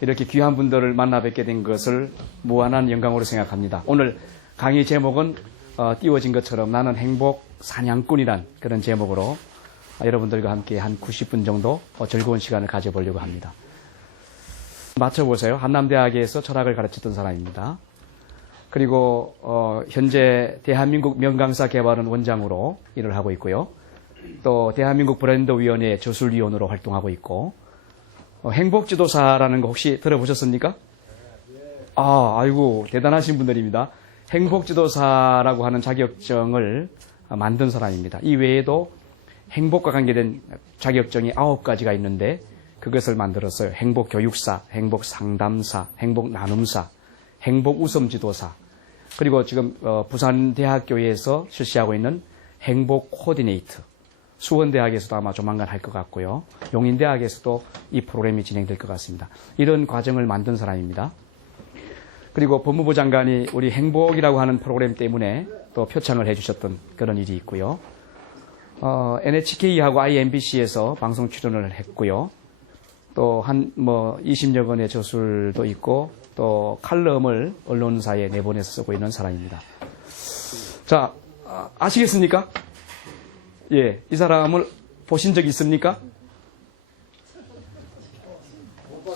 이렇게 귀한 분들을 만나 뵙게 된 것을 무한한 영광으로 생각합니다. 오늘 강의 제목은 띄워진 것처럼 나는 행복 사냥꾼이란 그런 제목으로 여러분들과 함께 한 90분 정도 즐거운 시간을 가져보려고 합니다. 맞춰보세요. 한남대학에서 철학을 가르쳤던 사람입니다. 그리고 현재 대한민국 명강사 개발원 원장으로 일을 하고 있고요. 또 대한민국 브랜드위원회 저술위원으로 활동하고 있고, 행복지도사라는 거 혹시 들어보셨습니까? 아이고 대단하신 분들입니다. 행복지도사라고 하는 자격증을 만든 사람입니다. 이 외에도 행복과 관계된 자격증이 9가지가 있는데 그것을 만들었어요. 행복교육사, 행복상담사, 행복나눔사, 행복우선지도사, 그리고 지금 부산대학교에서 실시하고 있는 행복코디네이터, 수원대학에서도 아마 조만간 할 것 같고요. 용인대학에서도 이 프로그램이 진행될 것 같습니다. 이런 과정을 만든 사람입니다. 그리고 법무부 장관이 우리 행복이라고 하는 프로그램 때문에 또 표창을 해주셨던 그런 일이 있고요. NHK하고 IMBC에서 방송 출연을 했고요. 또 20여 권의 저술도 있고 또 칼럼을 언론사에 내보내서 쓰고 있는 사람입니다. 자, 아시겠습니까? 예, 이 사람을 보신 적 있습니까?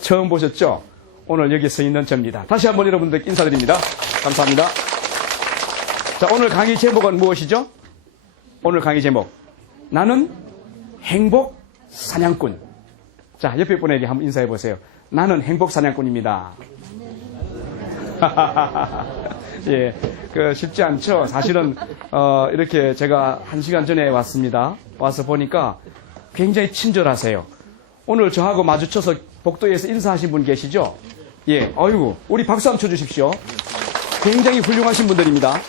처음 보셨죠? 오늘 여기 서 있는 저입니다. 다시 한번 여러분들께 인사드립니다. 감사합니다. 자, 오늘 강의 제목은 무엇이죠? 오늘 강의 제목, 나는 행복 사냥꾼. 자, 옆에 분에게 한번 인사해 보세요. 나는 행복 사냥꾼입니다. 예, 쉽지 않죠. 사실은 이렇게 제가 1시간 전에 왔습니다. 와서 보니까 굉장히 친절하세요. 오늘 저하고 마주쳐서 복도에서 인사하신 분 계시죠? 예, 아이고, 우리 박수 한번 쳐주십시오. 굉장히 훌륭하신 분들입니다.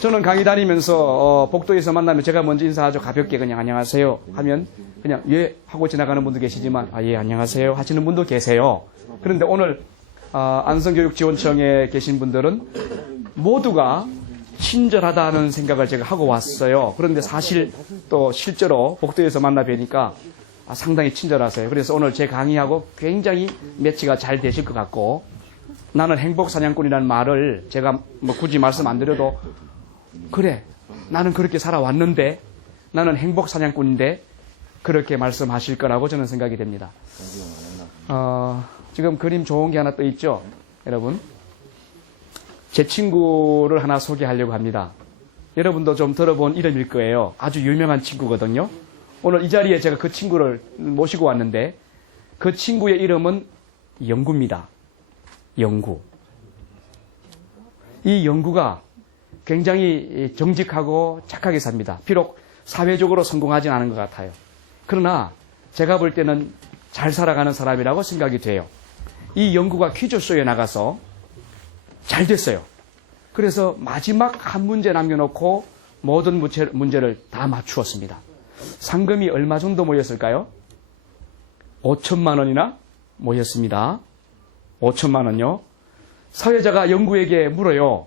저는 강의 다니면서 복도에서 만나면 제가 먼저 인사하죠. 가볍게 그냥 안녕하세요 하면 그냥 예 하고 지나가는 분도 계시지만 예 안녕하세요 하시는 분도 계세요. 그런데 오늘 안성교육지원청에 계신 분들은 모두가 친절하다는 생각을 제가 하고 왔어요. 그런데 사실 또 실제로 복도에서 만나 뵈니까 상당히 친절하세요. 그래서 오늘 제 강의하고 굉장히 매치가 잘 되실 것 같고, 나는 행복사냥꾼이라는 말을 제가 굳이 말씀 안 드려도 그래, 나는 그렇게 살아왔는데 나는 행복사냥꾼인데 그렇게 말씀하실 거라고 저는 생각이 됩니다. 지금 그림 좋은 게 하나 떠 있죠, 여러분? 제 친구를 하나 소개하려고 합니다. 여러분도 좀 들어본 이름일 거예요. 아주 유명한 친구거든요. 오늘 이 자리에 제가 그 친구를 모시고 왔는데 그 친구의 이름은 영구입니다. 영구. 이 영구가 굉장히 정직하고 착하게 삽니다. 비록 사회적으로 성공하진 않은 것 같아요. 그러나 제가 볼 때는 잘 살아가는 사람이라고 생각이 돼요. 이 영구가 퀴즈쇼에 나가서 잘 됐어요. 그래서 마지막 한 문제 남겨놓고 모든 문제를 다 맞추었습니다. 상금이 얼마 정도 모였을까요? 5천만 원이나 모였습니다. 5천만 원요. 사회자가 영구에게 물어요.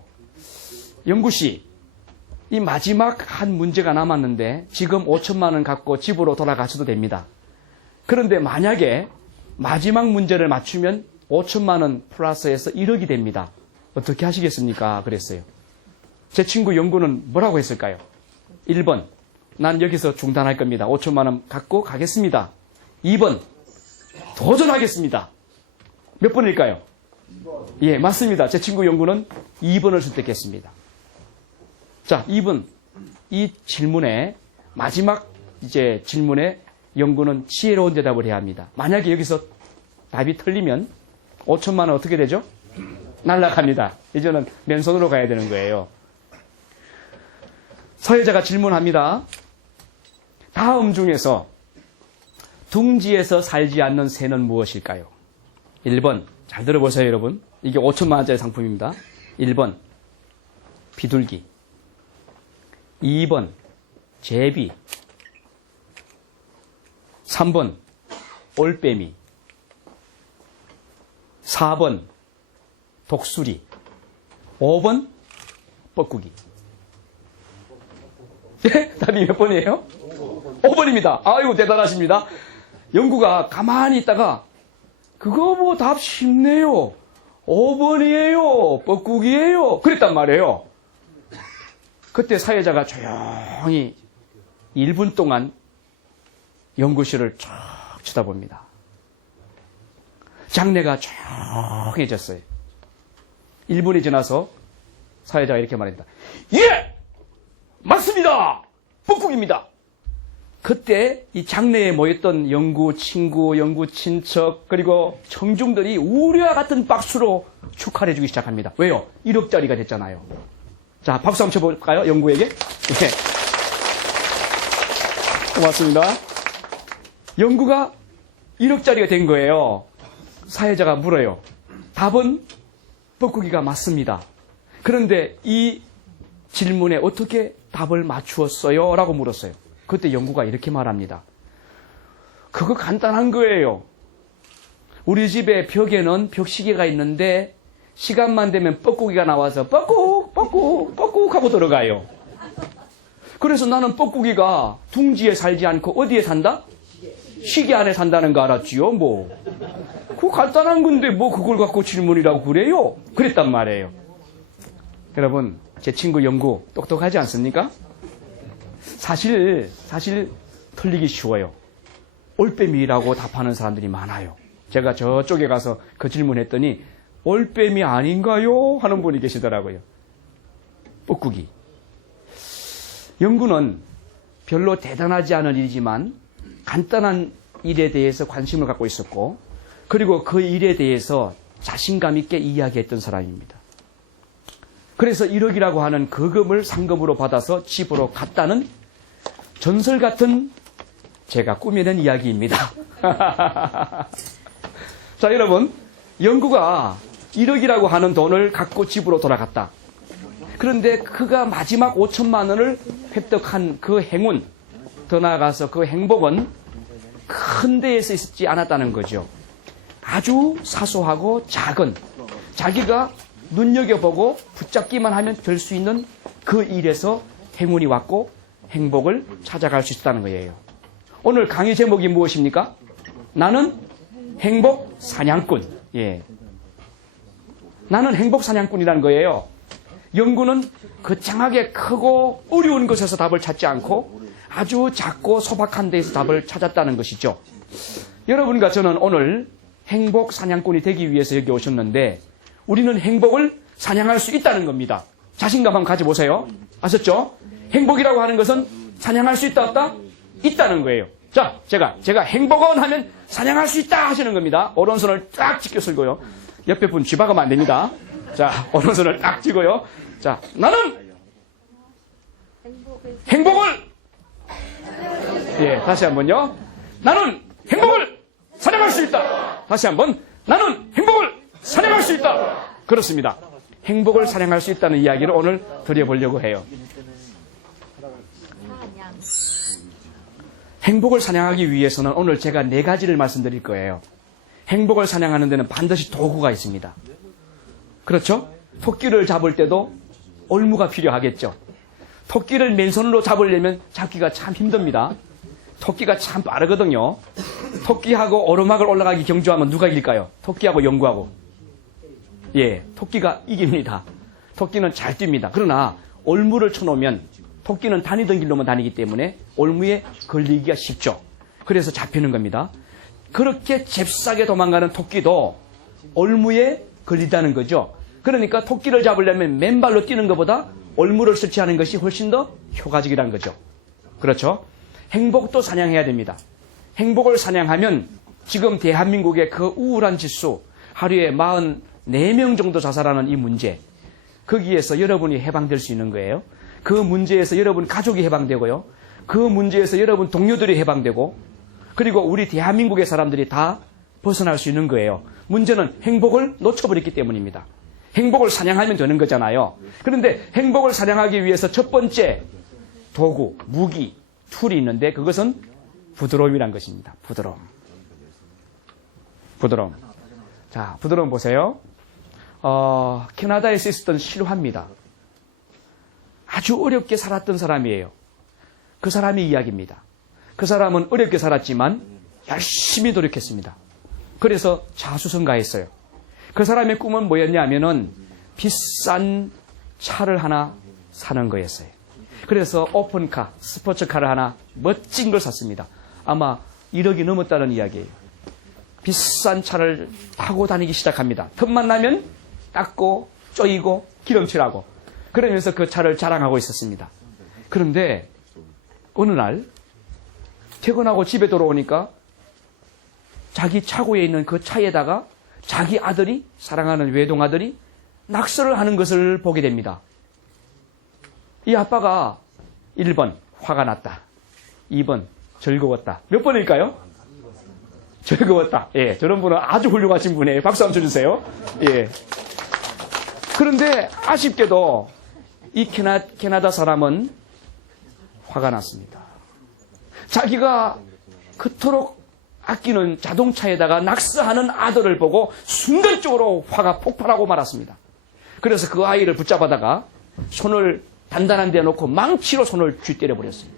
영구씨, 이 마지막 한 문제가 남았는데 지금 5천만 원 갖고 집으로 돌아가셔도 됩니다. 그런데 만약에 마지막 문제를 맞추면 5천만 원 플러스해서 1억이 됩니다. 어떻게 하시겠습니까? 그랬어요. 제 친구 영구는 뭐라고 했을까요? 1번, 난 여기서 중단할 겁니다. 5천만 원 갖고 가겠습니다. 2번, 도전하겠습니다. 몇 번일까요? 2번. 예, 맞습니다. 제 친구 영구는 2번을 선택했습니다. 자, 2번. 이 질문에, 마지막 이제 질문에 영구는 지혜로운 대답을 해야 합니다. 만약에 여기서 답이 틀리면 5천만 원 어떻게 되죠? 날아갑니다. 이제는 맨손으로 가야 되는 거예요. 사회자가 질문합니다. 다음 중에서 둥지에서 살지 않는 새는 무엇일까요? 1번, 잘 들어보세요 여러분. 이게 5천만 원짜리 상품입니다. 1번, 비둘기. 2번, 제비. 3번, 올빼미. 4번, 독수리. 5번, 뻐꾸기. 예? 답이 몇 번이에요? 5번입니다. 아이고, 대단하십니다. 영구가 가만히 있다가 그거 뭐 답 쉽네요. 5번이에요. 뻐꾸기예요. 그랬단 말이에요. 그때 사회자가 조용히 1분 동안 연구실을 쭉 쳐다봅니다. 장내가 조용해졌어요. 1분이 지나서 사회자가 이렇게 말합니다. 예! 맞습니다! 뻐꾸기입니다! 그때 이 장내에 모였던 연구 친구, 연구 친척, 그리고 청중들이 우리와 같은 박수로 축하를 해주기 시작합니다. 왜요? 1억짜리가 됐잖아요. 자, 박수 한번 쳐볼까요? 연구에게? 네. 고맙습니다. 연구가 1억짜리가 된 거예요. 사회자가 물어요. 답은 뻐꾸기가 맞습니다. 그런데 이 질문에 어떻게 답을 맞추었어요? 라고 물었어요. 그때 연구가 이렇게 말합니다. 그거 간단한 거예요. 우리 집에 벽에는 벽시계가 있는데 시간만 되면 뻐꾸기가 나와서 뻐꾹 뻐꾹 뻐꾹 하고 들어가요. 그래서 나는 뻐꾸기가 둥지에 살지 않고 어디에 산다? 시계 안에 산다는 거 알았지요? 뭐 그거 간단한 건데 뭐 그걸 갖고 질문이라고 그래요? 그랬단 말이에요. 여러분, 제 친구 연구 똑똑하지 않습니까? 사실 틀리기 쉬워요. 올빼미라고 답하는 사람들이 많아요. 제가 저쪽에 가서 그 질문했더니 올빼미 아닌가요? 하는 분이 계시더라고요. 뻐꾸기. 연구는 별로 대단하지 않은 일이지만 간단한 일에 대해서 관심을 갖고 있었고, 그리고 그 일에 대해서 자신감 있게 이야기했던 사람입니다. 그래서 1억이라고 하는 거금을 상금으로 받아서 집으로 갔다는 전설 같은 제가 꾸며낸 이야기입니다. 자, 여러분, 연구가 1억이라고 하는 돈을 갖고 집으로 돌아갔다. 그런데 그가 마지막 5천만 원을 획득한 그 행운, 더 나아가서 그 행복은 큰 데에서 있지 않았다는 거죠. 아주 사소하고 작은, 자기가 눈여겨보고 붙잡기만 하면 될 수 있는 그 일에서 행운이 왔고 행복을 찾아갈 수 있다는 거예요. 오늘 강의 제목이 무엇입니까? 나는 행복 사냥꾼. 예. 나는 행복 사냥꾼이라는 거예요. 연구는 거창하게 크고 어려운 것에서 답을 찾지 않고 아주 작고 소박한 데에서 답을 찾았다는 것이죠. 여러분과 저는 오늘 행복 사냥꾼이 되기 위해서 여기 오셨는데 우리는 행복을 사냥할 수 있다는 겁니다. 자신감 한번 가져보세요. 아셨죠? 행복이라고 하는 것은 사냥할 수 있다 없다? 있다는 거예요. 자, 제가 행복은 하면 사냥할 수 있다 하시는 겁니다. 오른손을 딱 쥐겨 쓸고요. 옆에 분 쥐박으면 안 됩니다. 자, 오른손을 딱 쥐고요. 자, 나는 행복을 예, 다시 한번요. 나는 행복을 사냥할 수 있다. 다시 한번. 나는 행복을 사냥할 수 있다. 그렇습니다. 행복을 사냥할 수 있다는 이야기를 오늘 드려보려고 해요. 행복을 사냥하기 위해서는 오늘 제가 4가지를 말씀드릴 거예요. 행복을 사냥하는 데는 반드시 도구가 있습니다. 그렇죠? 토끼를 잡을 때도 올무가 필요하겠죠. 토끼를 맨손으로 잡으려면 잡기가 참 힘듭니다. 토끼가 참 빠르거든요. 토끼하고 오르막을 올라가기 경주하면 누가 이길까요? 토끼하고 연구하고. 예, 토끼가 이깁니다. 토끼는 잘 뜁니다. 그러나 올무를 쳐놓으면 토끼는 다니던 길로만 다니기 때문에 올무에 걸리기가 쉽죠. 그래서 잡히는 겁니다. 그렇게 잽싸게 도망가는 토끼도 올무에 걸리다는 거죠. 그러니까 토끼를 잡으려면 맨발로 뛰는 것보다 올무를 설치하는 것이 훨씬 더 효과적이라는 거죠. 그렇죠? 행복도 사냥해야 됩니다. 행복을 사냥하면 지금 대한민국의 그 우울한 지수, 하루에 44명 정도 자살하는 이 문제, 거기에서 여러분이 해방될 수 있는 거예요. 그 문제에서 여러분 가족이 해방되고요. 그 문제에서 여러분 동료들이 해방되고, 그리고 우리 대한민국의 사람들이 다 벗어날 수 있는 거예요. 문제는 행복을 놓쳐버렸기 때문입니다. 행복을 사냥하면 되는 거잖아요. 그런데 행복을 사냥하기 위해서 첫 번째 도구, 무기, 툴이 있는데 그것은 부드러움이란 것입니다. 부드러움. 자, 부드러움 보세요. 캐나다에서 있었던 실화입니다. 아주 어렵게 살았던 사람이에요. 그 사람의 이야기입니다. 그 사람은 어렵게 살았지만 열심히 노력했습니다. 그래서 자수성가했어요. 그 사람의 꿈은 뭐였냐면은 비싼 차를 하나 사는 거였어요. 그래서 오픈카, 스포츠카를 하나 멋진 걸 샀습니다. 아마 1억이 넘었다는 이야기예요. 비싼 차를 타고 다니기 시작합니다. 틈만 나면 닦고 쪼이고 기름칠하고 그러면서 그 차를 자랑하고 있었습니다. 그런데 어느 날 퇴근하고 집에 돌아오니까 자기 차고에 있는 그 차에다가 자기 아들이, 사랑하는 외동아들이 낙서를 하는 것을 보게 됩니다. 이 아빠가 1번 화가 났다, 2번 즐거웠다. 몇 번일까요? 즐거웠다. 예, 저런 분은 아주 훌륭하신 분이에요. 박수 한번 쳐주세요. 예. 그런데 아쉽게도 이 캐나다 사람은 화가 났습니다. 자기가 그토록 아끼는 자동차에다가 낙서하는 아들을 보고 순간적으로 화가 폭발하고 말았습니다. 그래서 그 아이를 붙잡아다가 손을 단단한 데 놓고 망치로 손을 쥐때려 버렸어요.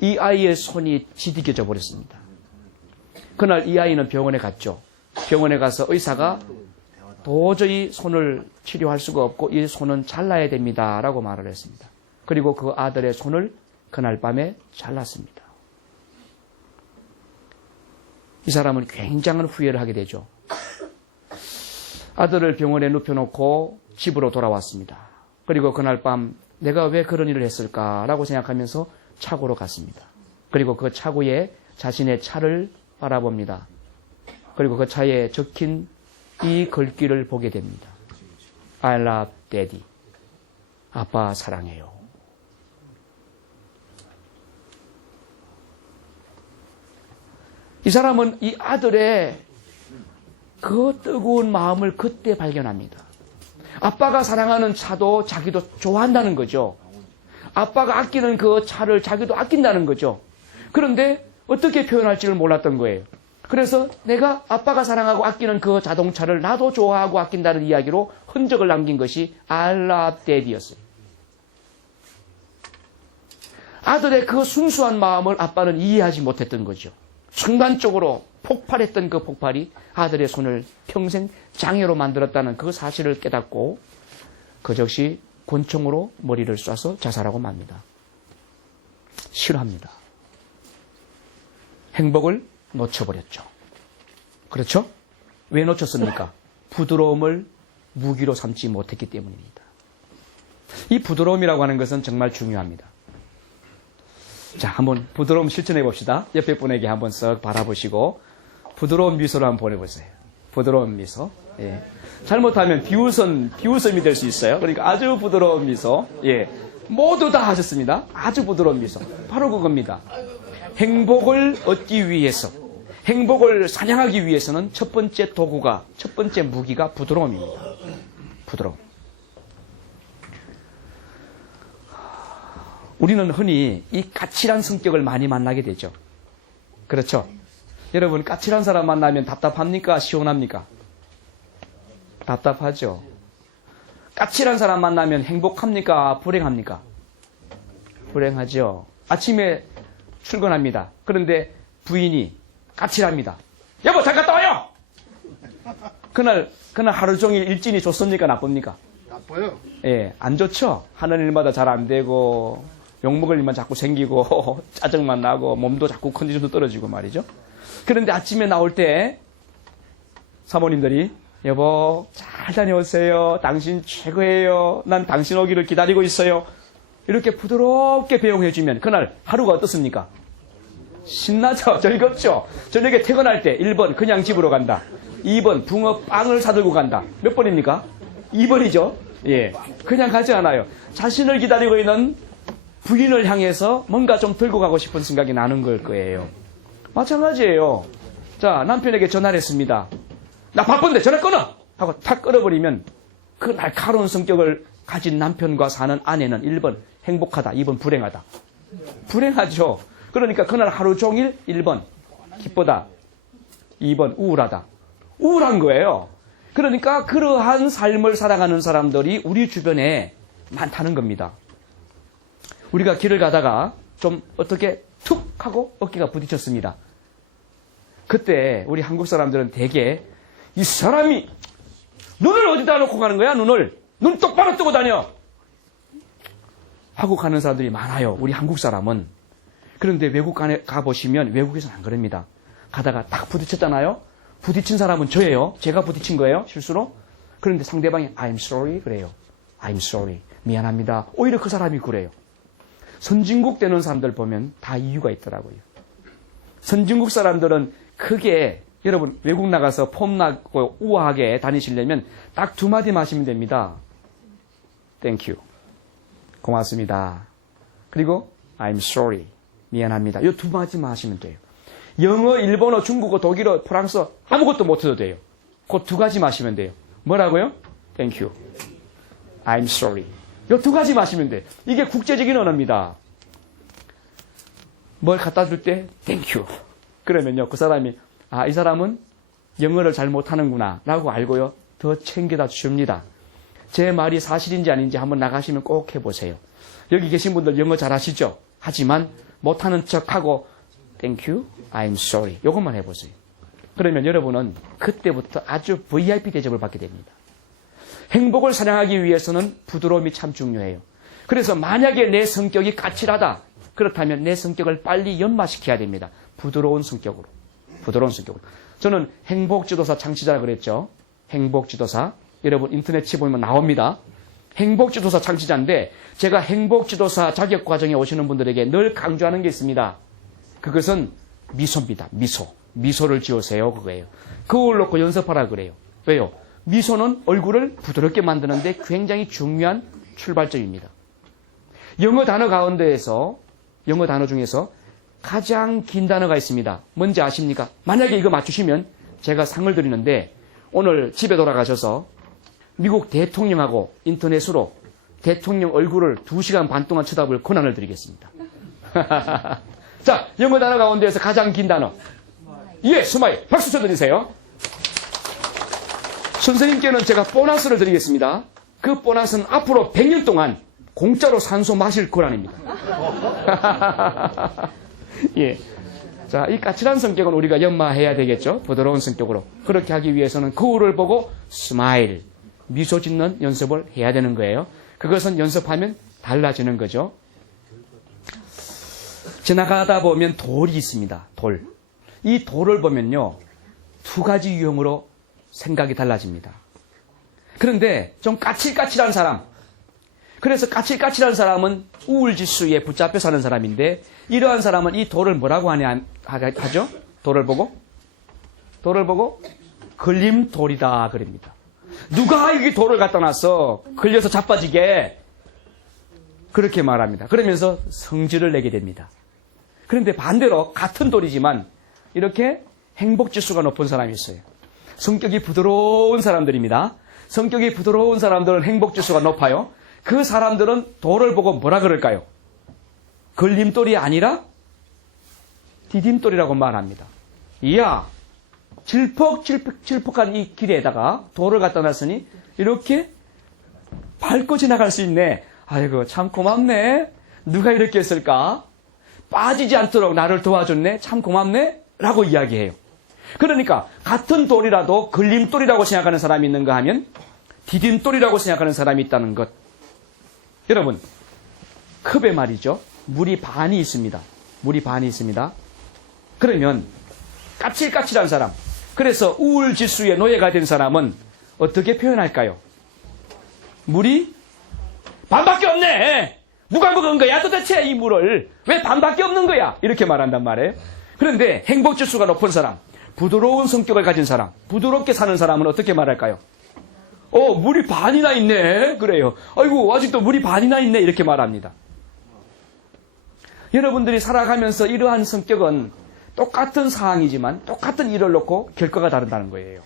이 아이의 손이 지디겨져 버렸습니다. 그날 이 아이는 병원에 갔죠. 병원에 가서 의사가 도저히 손을 치료할 수가 없고 이 손은 잘라야 됩니다 라고 말을 했습니다. 그리고 그 아들의 손을 그날 밤에 잘랐습니다. 이 사람은 굉장한 후회를 하게 되죠. 아들을 병원에 눕혀놓고 집으로 돌아왔습니다. 그리고 그날 밤 내가 왜 그런 일을 했을까라고 생각하면서 차고로 갔습니다. 그리고 그 차고에 자신의 차를 바라봅니다. 그리고 그 차에 적힌 이 글귀를 보게 됩니다. I love daddy. 아빠 사랑해요. 이 사람은 이 아들의 그 뜨거운 마음을 그때 발견합니다. 아빠가 사랑하는 차도 자기도 좋아한다는 거죠. 아빠가 아끼는 그 차를 자기도 아낀다는 거죠. 그런데 어떻게 표현할지를 몰랐던 거예요. 그래서 내가 아빠가 사랑하고 아끼는 그 자동차를 나도 좋아하고 아낀다는 이야기로 흔적을 남긴 것이 I love daddy였어요. 아들의 그 순수한 마음을 아빠는 이해하지 못했던 거죠. 순간적으로 폭발했던 그 폭발이 아들의 손을 평생 장애로 만들었다는 그 사실을 깨닫고 그 즉시 권총으로 머리를 쏴서 자살하고 맙니다. 싫어합니다. 행복을 놓쳐버렸죠. 그렇죠? 왜 놓쳤습니까? 부드러움을 무기로 삼지 못했기 때문입니다. 이 부드러움이라고 하는 것은 정말 중요합니다. 자, 한번 부드러움 실천해 봅시다. 옆에 분에게 한번 쓱 바라보시고 부드러운 미소를 한번 보내보세요. 부드러운 미소. 예. 잘못하면 비웃음이 될 수 있어요. 그러니까 아주 부드러운 미소. 예. 모두 다 하셨습니다. 아주 부드러운 미소. 바로 그겁니다. 행복을 얻기 위해서, 행복을 사냥하기 위해서는 첫 번째 도구가, 첫 번째 무기가 부드러움입니다. 부드러움. 우리는 흔히 이 까칠한 성격을 많이 만나게 되죠. 그렇죠? 여러분, 까칠한 사람 만나면 답답합니까? 시원합니까? 답답하죠. 까칠한 사람 만나면 행복합니까? 불행합니까? 불행하죠. 아침에 출근합니다. 그런데 부인이 까칠합니다. 여보, 잠깐 갔다 와요! 그날 하루 종일 일진이 좋습니까? 나쁩니까? 나빠요. 예, 안 좋죠? 하는 일마다 잘 안 되고, 욕먹을 일만 자꾸 생기고, 짜증만 나고, 몸도 자꾸 컨디션도 떨어지고 말이죠. 그런데 아침에 나올 때, 사모님들이, 여보, 잘 다녀오세요. 당신 최고예요. 난 당신 오기를 기다리고 있어요. 이렇게 부드럽게 배웅해주면, 그날 하루가 어떻습니까? 신나죠? 즐겁죠? 저녁에 퇴근할 때 1번 그냥 집으로 간다. 2번 붕어빵을 사들고 간다. 몇 번입니까? 2번이죠? 예. 그냥 가지 않아요. 자신을 기다리고 있는 부인을 향해서 뭔가 좀 들고 가고 싶은 생각이 나는 걸 거예요. 마찬가지예요. 자, 남편에게 전화를 했습니다. 나 바쁜데 전화 끊어! 하고 탁 끊어버리면 그 날카로운 성격을 가진 남편과 사는 아내는 1번 행복하다, 2번 불행하다. 불행하죠. 그러니까 그날 하루 종일 1번 기쁘다, 2번 우울하다. 우울한 거예요. 그러니까 그러한 삶을 살아가는 사람들이 우리 주변에 많다는 겁니다. 우리가 길을 가다가 좀 어떻게 툭 하고 어깨가 부딪혔습니다. 그때 우리 한국 사람들은 대개 이 사람이 눈을 어디다 놓고 가는 거야? 눈 똑바로 뜨고 다녀 하고 가는 사람들이 많아요. 우리 한국 사람은. 그런데 외국 가보시면 외국에서는 안 그럽니다. 가다가 딱 부딪혔잖아요. 부딪힌 사람은 저예요. 제가 부딪힌 거예요. 실수로. 그런데 상대방이 I'm sorry 그래요. I'm sorry. 미안합니다. 오히려 그 사람이 그래요. 선진국 되는 사람들 보면 다 이유가 있더라고요. 선진국 사람들은 크게 여러분 외국 나가서 폼나고 우아하게 다니시려면 딱 두 마디 마시면 됩니다. Thank you. 고맙습니다. 그리고 I'm sorry. 미안합니다. 이 두 마디만 하시면 돼요. 영어, 일본어, 중국어, 독일어, 프랑스어 아무것도 못해도 돼요. 그 두 가지만 하시면 돼요. 뭐라고요? Thank you. I'm sorry. 이 두 가지만 하시면 돼요. 이게 국제적인 언어입니다. 뭘 갖다 줄 때 Thank you. 그러면요 그 사람이 이 사람은 영어를 잘 못하는구나 라고 알고요 더 챙겨다 주십니다. 제 말이 사실인지 아닌지 한번 나가시면 꼭 해보세요. 여기 계신 분들 영어 잘하시죠? 하지만 못하는 척하고 Thank you, I'm sorry 이것만 해보세요. 그러면 여러분은 그때부터 아주 VIP 대접을 받게 됩니다. 행복을 사냥하기 위해서는 부드러움이 참 중요해요. 그래서 만약에 내 성격이 까칠하다 그렇다면 내 성격을 빨리 연마시켜야 됩니다. 부드러운 성격으로. 저는 행복지도사 창시자라 그랬죠. 행복지도사. 여러분 인터넷 치보면 나옵니다. 행복지도사 창시자인데 제가 행복지도사 자격과정에 오시는 분들에게 늘 강조하는 게 있습니다. 그것은 미소입니다. 미소를 지으세요. 그거예요. 그걸 놓고 연습하라 그래요. 왜요? 미소는 얼굴을 부드럽게 만드는데 굉장히 중요한 출발점입니다. 영어 단어 중에서 가장 긴 단어가 있습니다. 뭔지 아십니까? 만약에 이거 맞추시면 제가 상을 드리는데 오늘 집에 돌아가셔서 미국 대통령하고 인터넷으로 대통령 얼굴을 2시간 반 동안 쳐다볼 권한을 드리겠습니다. 자, 영어 단어 가운데에서 가장 긴 단어. 예, 스마일. 박수 쳐드리세요. 선생님께는 제가 보너스를 드리겠습니다. 그 보너스는 앞으로 100년 동안 공짜로 산소 마실 권한입니다. 예. 자, 이 까칠한 성격은 우리가 연마해야 되겠죠. 부드러운 성격으로. 그렇게 하기 위해서는 거울을 보고 스마일, 미소 짓는 연습을 해야 되는 거예요. 그것은 연습하면 달라지는 거죠. 지나가다 보면 돌이 있습니다. 돌. 이 돌을 보면요. 두 가지 유형으로 생각이 달라집니다. 그런데 좀 까칠까칠한 사람. 그래서 까칠까칠한 사람은 우울지수에 붙잡혀 사는 사람인데 이러한 사람은 이 돌을 뭐라고 하죠? 돌을 보고 걸림돌이다 그럽니다. 누가 여기 돌을 갖다 놨어? 걸려서 자빠지게. 그렇게 말합니다. 그러면서 성질을 내게 됩니다. 그런데 반대로 같은 돌이지만 이렇게 행복지수가 높은 사람이 있어요. 성격이 부드러운 사람들입니다. 성격이 부드러운 사람들은 행복지수가 높아요. 그 사람들은 돌을 보고 뭐라 그럴까요? 걸림돌이 아니라 디딤돌이라고 말합니다. 이야, 질퍽질퍽한 이 길에다가 돌을 갖다 놨으니 이렇게 밟고 지나갈 수 있네. 아이고, 참 고맙네. 누가 이렇게 했을까? 빠지지 않도록 나를 도와줬네. 참 고맙네. 라고 이야기해요. 그러니까 같은 돌이라도 걸림돌이라고 생각하는 사람이 있는가 하면 디딤돌이라고 생각하는 사람이 있다는 것. 여러분, 컵에 말이죠. 물이 반이 있습니다. 그러면 까칠까칠한 사람, 그래서 우울지수의 노예가 된 사람은 어떻게 표현할까요? 물이 반밖에 없네. 누가 먹은 거야 도대체 이 물을. 왜 반밖에 없는 거야. 이렇게 말한단 말이에요. 그런데 행복지수가 높은 사람, 부드러운 성격을 가진 사람, 부드럽게 사는 사람은 어떻게 말할까요? 물이 반이나 있네. 그래요. 아이고, 아직도 물이 반이나 있네. 이렇게 말합니다. 여러분들이 살아가면서 이러한 성격은 똑같은 상황이지만 똑같은 일을 놓고 결과가 다르다는 거예요.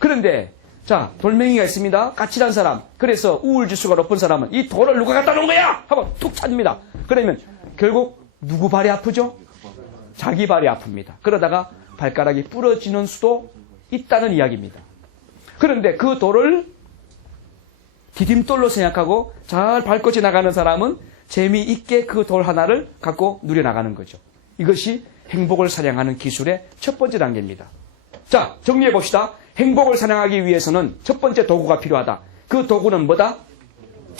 그런데 자, 돌멩이가 있습니다. 까칠한 사람. 그래서 우울지수가 높은 사람은 이 돌을 누가 갖다 놓은 거야? 하고 툭 찹니다. 그러면 결국 누구 발이 아프죠? 자기 발이 아픕니다. 그러다가 발가락이 부러지는 수도 있다는 이야기입니다. 그런데 그 돌을 디딤돌로 생각하고 잘 밟고 지나가는 사람은 재미있게 그 돌 하나를 갖고 누려나가는 거죠. 이것이 행복을 사냥하는 기술의 첫 번째 단계입니다. 자, 정리해 봅시다. 행복을 사냥하기 위해서는 첫 번째 도구가 필요하다. 그 도구는 뭐다?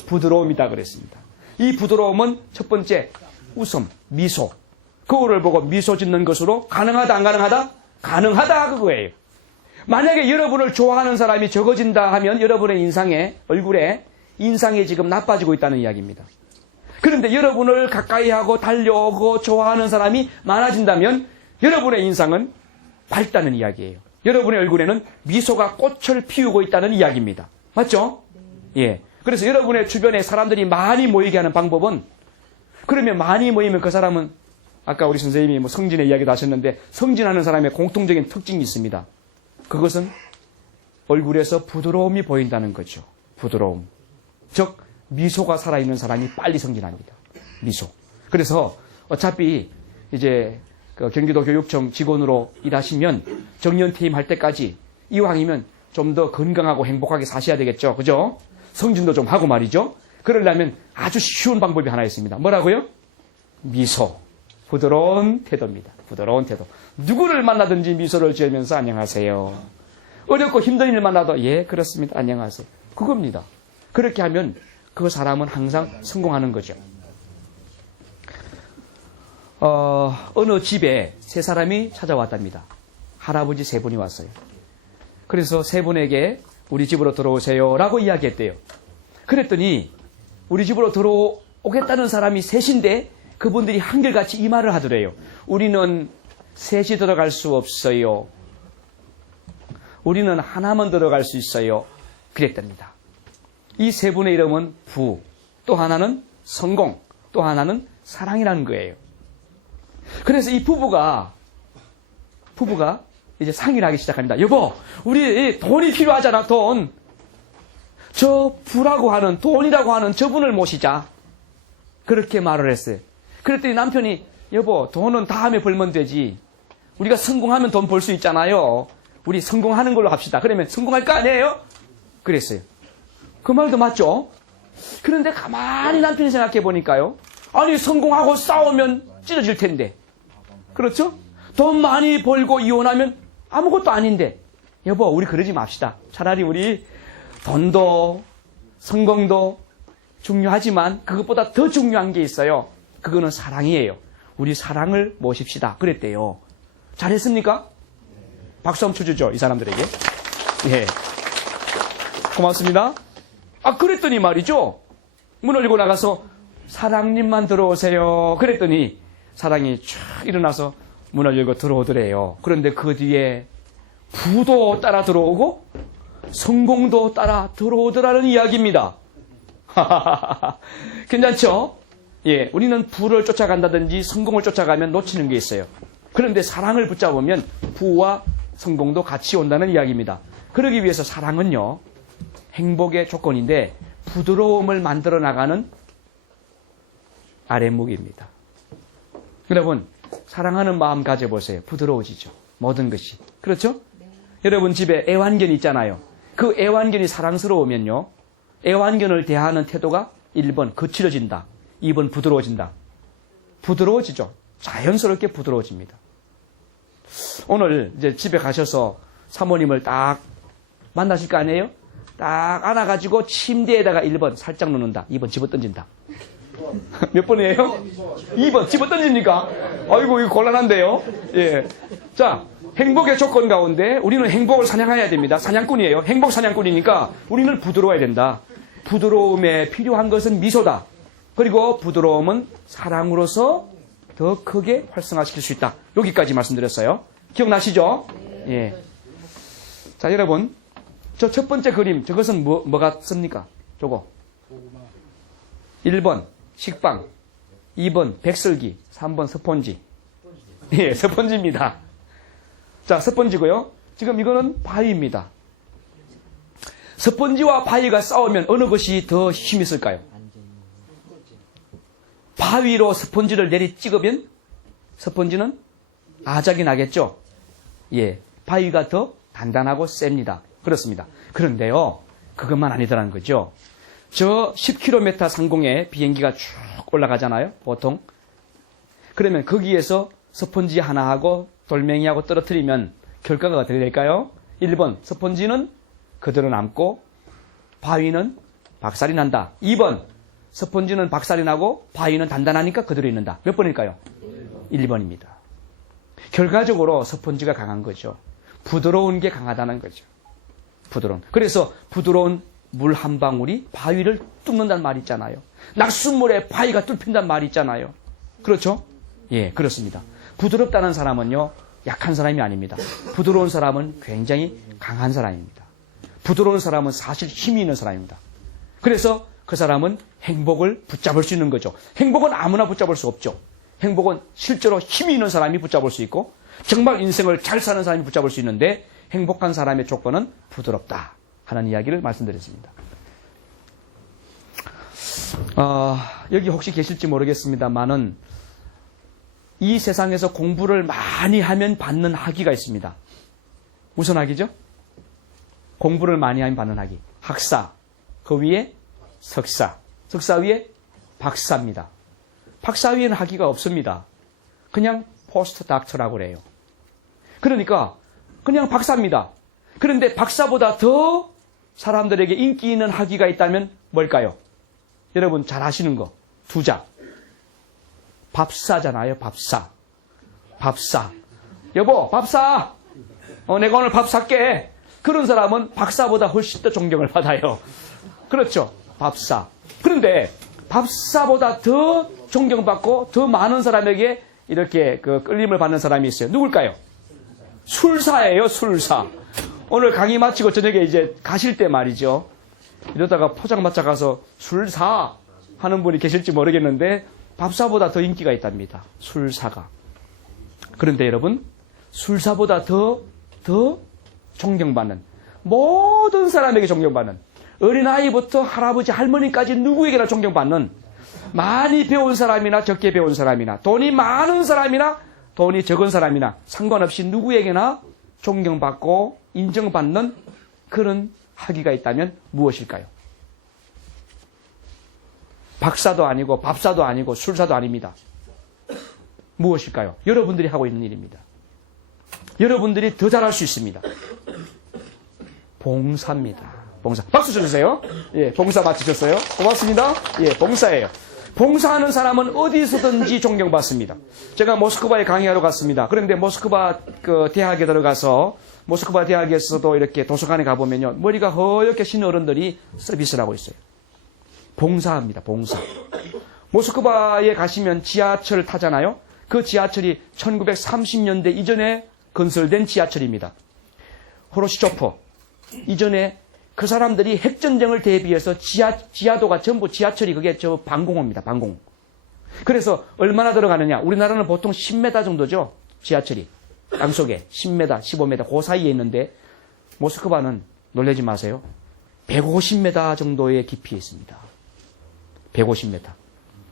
부드러움이다 그랬습니다. 이 부드러움은 첫 번째 웃음, 미소. 거울을 보고 미소 짓는 것으로 가능하다 안 가능하다? 가능하다 그거예요. 만약에 여러분을 좋아하는 사람이 적어진다 하면 여러분의 얼굴에 인상이 지금 나빠지고 있다는 이야기입니다. 그런데 여러분을 가까이 하고 달려오고 좋아하는 사람이 많아진다면 여러분의 인상은 밝다는 이야기예요. 여러분의 얼굴에는 미소가 꽃을 피우고 있다는 이야기입니다. 맞죠? 예. 그래서 여러분의 주변에 사람들이 많이 모이게 하는 방법은, 그러면 많이 모이면 그 사람은, 아까 우리 선생님이 뭐 성진의 이야기도 하셨는데, 성진하는 사람의 공통적인 특징이 있습니다. 그것은 얼굴에서 부드러움이 보인다는 거죠. 부드러움. 즉 미소가 살아있는 사람이 빨리 성진합니다. 미소. 그래서 어차피 이제 그 경기도 교육청 직원으로 일하시면 정년 퇴임할 때까지 이왕이면 좀 더 건강하고 행복하게 사셔야 되겠죠. 그죠? 성진도 좀 하고 말이죠. 그러려면 아주 쉬운 방법이 하나 있습니다. 뭐라고요? 미소. 부드러운 태도입니다. 부드러운 태도. 누구를 만나든지 미소를 지으면서 안녕하세요. 어렵고 힘든 일 만나도 예 그렇습니다. 안녕하세요. 그겁니다. 그렇게 하면 그 사람은 항상 성공하는 거죠. 어느 집에 세 사람이 찾아왔답니다. 할아버지 세 분이 왔어요. 그래서 세 분에게 우리 집으로 들어오세요 라고 이야기했대요. 그랬더니 우리 집으로 들어오겠다는 사람이 셋인데 그분들이 한결같이 이 말을 하더래요. 우리는 셋이 들어갈 수 없어요. 우리는 하나만 들어갈 수 있어요. 그랬답니다. 이 세 분의 이름은 부, 또 하나는 성공, 또 하나는 사랑이라는 거예요. 그래서 이 부부가 이제 상의를 하기 시작합니다. 여보, 우리 돈이 필요하잖아, 돈. 저 부라고 하는, 돈이라고 하는 저분을 모시자. 그렇게 말을 했어요. 그랬더니 남편이, 여보, 돈은 다음에 벌면 되지. 우리가 성공하면 돈 벌 수 있잖아요. 우리 성공하는 걸로 합시다. 그러면 성공할 거 아니에요? 그랬어요. 그 말도 맞죠? 그런데 가만히 남편이 생각해 보니까요. 아니, 성공하고 싸우면 찢어질 텐데. 그렇죠? 돈 많이 벌고 이혼하면 아무것도 아닌데. 여보, 우리 그러지 맙시다. 차라리 우리 돈도 성공도 중요하지만 그것보다 더 중요한 게 있어요. 그거는 사랑이에요. 우리 사랑을 모십시다. 그랬대요. 잘했습니까? 박수 한번 쳐주죠. 이 사람들에게. 예. 고맙습니다. 그랬더니 말이죠. 문을 열고 나가서 사랑님만 들어오세요. 그랬더니 사랑이 쫙 일어나서 문을 열고 들어오더래요. 그런데 그 뒤에 부도 따라 들어오고 성공도 따라 들어오더라는 이야기입니다. 괜찮죠? 예, 우리는 부를 쫓아간다든지 성공을 쫓아가면 놓치는 게 있어요. 그런데 사랑을 붙잡으면 부와 성공도 같이 온다는 이야기입니다. 그러기 위해서 사랑은요, 행복의 조건인데 부드러움을 만들어 나가는 아랫목입니다. 여러분, 사랑하는 마음 가져보세요. 부드러워지죠. 모든 것이. 그렇죠? 네. 여러분 집에 애완견이 있잖아요. 그 애완견이 사랑스러우면요, 애완견을 대하는 태도가 1번 거칠어진다. 2번 부드러워진다. 부드러워지죠. 자연스럽게 부드러워집니다. 오늘 이제 집에 가셔서 사모님을 딱 만나실 거 아니에요? 딱 안아가지고 침대에다가 1번 살짝 누른다. 2번 집어던진다. 몇 번이에요? 2번 집어던집니까? 아이고, 이거 곤란한데요? 예. 자, 행복의 조건 가운데 우리는 행복을 사냥해야 됩니다. 사냥꾼이에요. 행복 사냥꾼이니까 우리는 부드러워야 된다. 부드러움에 필요한 것은 미소다. 그리고 부드러움은 사랑으로서 더 크게 활성화시킬 수 있다. 여기까지 말씀드렸어요. 기억나시죠? 예. 자, 여러분, 저 첫 번째 그림, 저것은 뭐 같습니까? 저거. 1번 식빵, 2번 백설기, 3번 스펀지. 예, 스펀지입니다. 자, 스펀지고요. 지금 이거는 바위입니다. 스펀지와 바위가 싸우면 어느 것이 더 힘이 있을까요? 바위로 스펀지를 내리 찍으면 스펀지는 아작이 나겠죠? 예, 바위가 더 단단하고 셉니다. 그렇습니다. 그런데요, 그것만 아니더라는 거죠. 저 10km 상공에 비행기가 쭉 올라가잖아요, 보통. 그러면 거기에서 스펀지 하나하고 돌멩이하고 떨어뜨리면 결과가 어떻게 될까요? 1번, 스펀지는 그대로 남고 바위는 박살이 난다. 2번, 스펀지는 박살이 나고 바위는 단단하니까 그대로 있는다. 몇 번일까요? 1번입니다. 결과적으로 스펀지가 강한 거죠. 부드러운 게 강하다는 거죠. 부드러운. 그래서 부드러운 물 한 방울이 바위를 뚫는다는 말이 있잖아요. 낙숫물에 바위가 뚫힌다는 말이 있잖아요. 그렇죠? 예, 그렇습니다. 부드럽다는 사람은요, 약한 사람이 아닙니다. 부드러운 사람은 굉장히 강한 사람입니다. 부드러운 사람은 사실 힘이 있는 사람입니다. 그래서 그 사람은 행복을 붙잡을 수 있는 거죠. 행복은 아무나 붙잡을 수 없죠. 행복은 실제로 힘이 있는 사람이 붙잡을 수 있고 정말 인생을 잘 사는 사람이 붙잡을 수 있는데 행복한 사람의 조건은 부드럽다 하는 이야기를 말씀드렸습니다. 여기 혹시 계실지 모르겠습니다만은 이 세상에서 공부를 많이 하면 받는 학위가 있습니다. 무슨 학위죠? 공부를 많이 하면 받는 학위. 학사, 그 위에 석사, 석사 위에 박사입니다. 박사 위에는 학위가 없습니다. 그냥 포스트 닥터라고 그래요. 그러니까 그냥 박사입니다. 그런데 박사보다 더 사람들에게 인기 있는 학위가 있다면 뭘까요? 여러분 잘 아시는 거, 두자. 밥사잖아요, 밥사. 밥사. 여보, 밥사. 내가 오늘 밥 살게. 그런 사람은 박사보다 훨씬 더 존경을 받아요. 그렇죠, 밥사. 그런데 밥사보다 더 존경받고 더 많은 사람에게 이렇게 그 끌림을 받는 사람이 있어요. 누굴까요? 술사예요, 술사. 오늘 강의 마치고 저녁에 이제 가실 때 말이죠. 이러다가 포장마차 가서 술사 하는 분이 계실지 모르겠는데 밥사보다 더 인기가 있답니다. 술사가. 그런데 여러분, 술사보다 더 존경받는, 모든 사람에게 존경받는, 어린아이부터 할아버지, 할머니까지 누구에게나 존경받는, 많이 배운 사람이나 적게 배운 사람이나 돈이 많은 사람이나 돈이 적은 사람이나 상관없이 누구에게나 존경받고 인정받는 그런 학위가 있다면 무엇일까요? 박사도 아니고 밥사도 아니고 술사도 아닙니다. 무엇일까요? 여러분들이 하고 있는 일입니다. 여러분들이 더 잘할 수 있습니다. 봉사입니다. 봉사. 박수 쳐주세요. 예, 봉사 맞추셨어요? 고맙습니다. 예, 봉사예요. 봉사하는 사람은 어디서든지 존경받습니다. 제가 모스크바에 강의하러 갔습니다. 그런데 모스크바 그 대학에 들어가서 모스크바 대학에서도 이렇게 도서관에 가보면요, 머리가 허옇게 신 어른들이 서비스를 하고 있어요. 봉사합니다. 봉사. 모스크바에 가시면 지하철 타잖아요. 그 지하철이 1930년대 이전에 건설된 지하철입니다. 호로시초프. 이전에 그 사람들이 핵전쟁을 대비해서 지하도가 전부 지하철이 그게 저 방공호입니다. 방공. 그래서 얼마나 들어가느냐. 우리나라는 보통 10m 정도죠. 지하철이. 땅속에 10m, 15m 그 사이에 있는데 모스크바는 놀라지 마세요. 150m 정도의 깊이에 있습니다. 150m.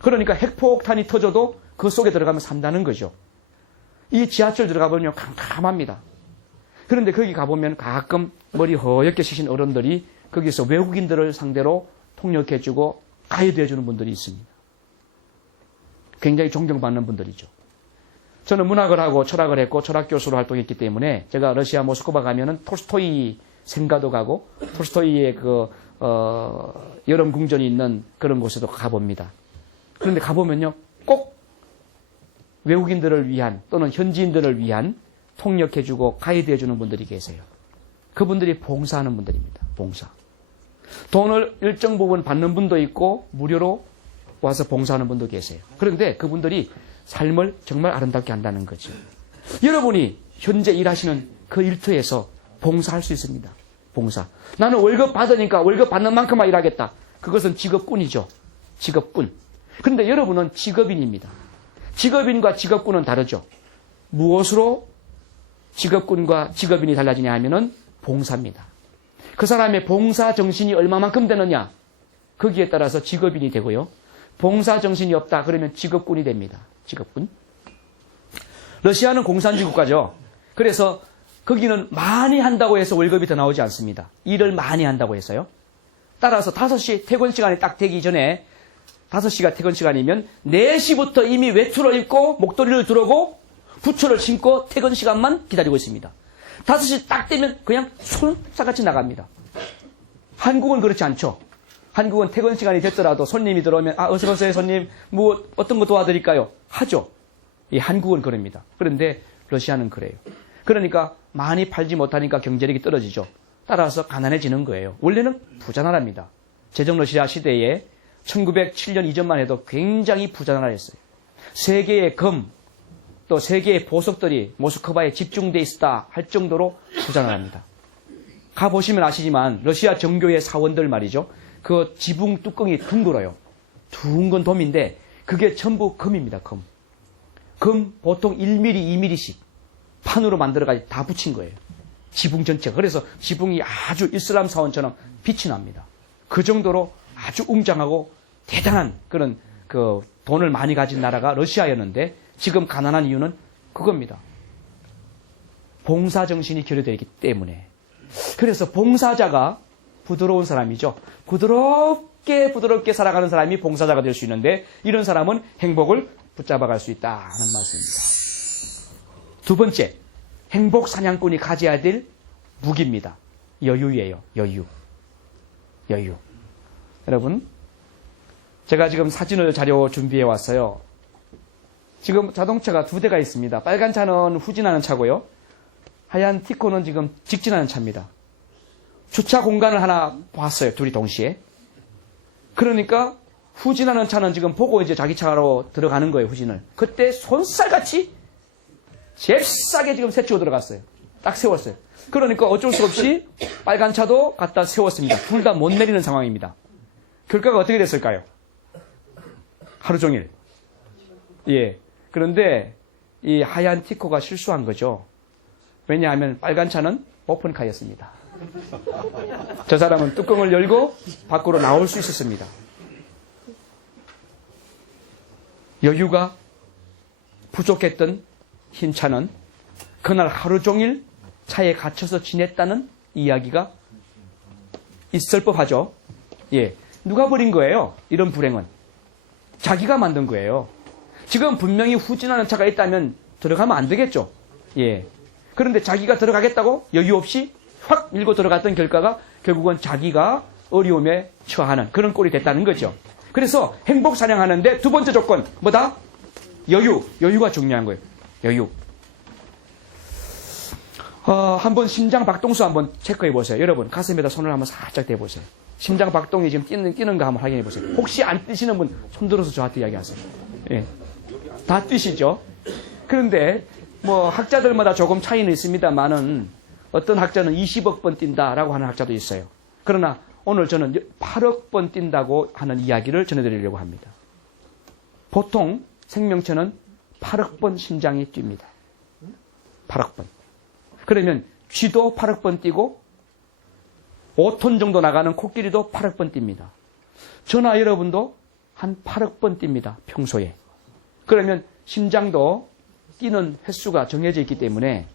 그러니까 핵폭탄이 터져도 그 속에 들어가면 산다는 거죠. 이 지하철 들어가보면 캄캄합니다. 그런데 거기 가보면 가끔 머리 허옇게 시신 어른들이 거기서 외국인들을 상대로 통역해주고 가이드 해주는 분들이 있습니다. 굉장히 존경받는 분들이죠. 저는 문학을 하고 철학을 했고 철학 교수로 활동했기 때문에 제가 러시아 모스크바 가면은 톨스토이 생가도 가고 톨스토이의 여름 궁전이 있는 그런 곳에도 가봅니다. 그런데 가보면요, 꼭 외국인들을 위한 또는 현지인들을 위한 통역해주고 가이드해주는 분들이 계세요. 그분들이 봉사하는 분들입니다. 봉사. 돈을 일정 부분 받는 분도 있고 무료로 와서 봉사하는 분도 계세요. 그런데 그분들이 삶을 정말 아름답게 한다는 거죠. 여러분이 현재 일하시는 그 일터에서 봉사할 수 있습니다. 봉사. 나는 월급 받으니까 월급 받는 만큼만 일하겠다. 그것은 직업군이죠. 직업군. 그런데 여러분은 직업인입니다. 직업인과 직업군은 다르죠. 무엇으로 직업군과 직업인이 달라지냐 하면은 봉사입니다. 그 사람의 봉사 정신이 얼마만큼 되느냐, 거기에 따라서 직업인이 되고요. 봉사 정신이 없다 그러면 직업군이 됩니다. 직업군. 러시아는 공산주의 국가죠. 그래서 거기는 많이 한다고 해서 월급이 더 나오지 않습니다. 일을 많이 한다고 해서요. 따라서 5시 퇴근 시간이 딱 되기 전에 5시가 퇴근 시간이면 4시부터 이미 외투를 입고 목도리를 두르고 부처를 신고 퇴근 시간만 기다리고 있습니다. 5시 딱 되면 그냥 손싸같이 나갑니다. 한국은 그렇지 않죠. 한국은 퇴근 시간이 됐더라도 손님이 들어오면 어서 오세요 손님 뭐 어떤 거 도와드릴까요? 하죠. 이 한국은 그럽니다. 그런데 러시아는 그래요. 그러니까 많이 팔지 못하니까 경제력이 떨어지죠. 따라서 가난해지는 거예요. 원래는 부자 나라입니다. 제정 러시아 시대에 1907년 이전만 해도 굉장히 부자 나라였어요. 세계의 금, 또 세계의 보석들이 모스크바에 집중돼 있다 할 정도로 부자 나라입니다. 가보시면 아시지만 러시아 정교의 사원들 말이죠. 그 지붕 뚜껑이 둥글어요. 둥근 돔인데 그게 전부 금입니다. 금 보통 1mm, 2mm씩 판으로 만들어가지고 다 붙인 거예요. 지붕 전체가. 그래서 지붕이 아주 이슬람 사원처럼 빛이 납니다. 그 정도로 아주 웅장하고 대단한 그런 그 돈을 많이 가진 나라가 러시아였는데 지금 가난한 이유는 그겁니다. 봉사정신이 결여되어 있기 때문에. 그래서 봉사자가 부드러운 사람이죠. 부드럽게 살아가는 사람이 봉사자가 될 수 있는데 이런 사람은 행복을 붙잡아갈 수 있다는 말씀입니다. 두 번째, 행복 사냥꾼이 가져야 될 무기입니다. 여유예요. 여유. 여러분, 제가 지금 사진을 자료 준비해 왔어요. 지금 자동차가 2대가 있습니다. 빨간 차는 후진하는 차고요. 하얀 티코는 지금 직진하는 차입니다. 주차 공간을 하나 봤어요. 둘이 동시에. 그러니까 후진하는 차는 지금 보고 이제 자기 차로 들어가는 거예요. 후진을. 그때 손살같이 잽싸게 지금 세치고 들어갔어요. 딱 세웠어요. 그러니까 어쩔 수 없이 빨간 차도 갖다 세웠습니다. 둘 다 못 내리는 상황입니다. 결과가 어떻게 됐을까요? 하루 종일. 예. 그런데 이 하얀 티코가 실수한 거죠. 왜냐하면 빨간 차는 오픈카였습니다. 저 사람은 뚜껑을 열고 밖으로 나올 수 있었습니다. 여유가 부족했던 흰 차는 그날 하루 종일 차에 갇혀서 지냈다는 이야기가 있을 법하죠. 예. 누가 버린 거예요? 이런 불행은. 자기가 만든 거예요. 지금 분명히 후진하는 차가 있다면 들어가면 안 되겠죠. 예. 그런데 자기가 들어가겠다고 여유 없이 확 밀고 들어갔던 결과가 결국은 자기가 어려움에 처하는 그런 꼴이 됐다는 거죠. 그래서 행복 사냥하는데 두 번째 조건 뭐다? 여유가 중요한 거예요. 여유. 한번 심장 박동수 한번 체크해 보세요. 여러분 가슴에다 손을 한번 살짝 대보세요. 심장 박동이 지금 뛰는 거 한번 확인해 보세요. 혹시 안 뛰시는 분 손 들어서 저한테 이야기하세요. 예. 다 뛰시죠? 그런데 뭐 학자들마다 조금 차이는 있습니다만은 어떤 학자는 20억 번 뛴다라고 하는 학자도 있어요. 그러나 오늘 저는 8억 번 뛴다고 하는 이야기를 전해드리려고 합니다. 보통 생명체는 8억 번 심장이 뜁니다. 8억 번. 그러면 쥐도 8억 번 뛰고 5톤 정도 나가는 코끼리도 8억 번 뜁니다. 저나 여러분도 한 8억 번 뜁니다. 평소에. 그러면 심장도 뛰는 횟수가 정해져 있기 때문에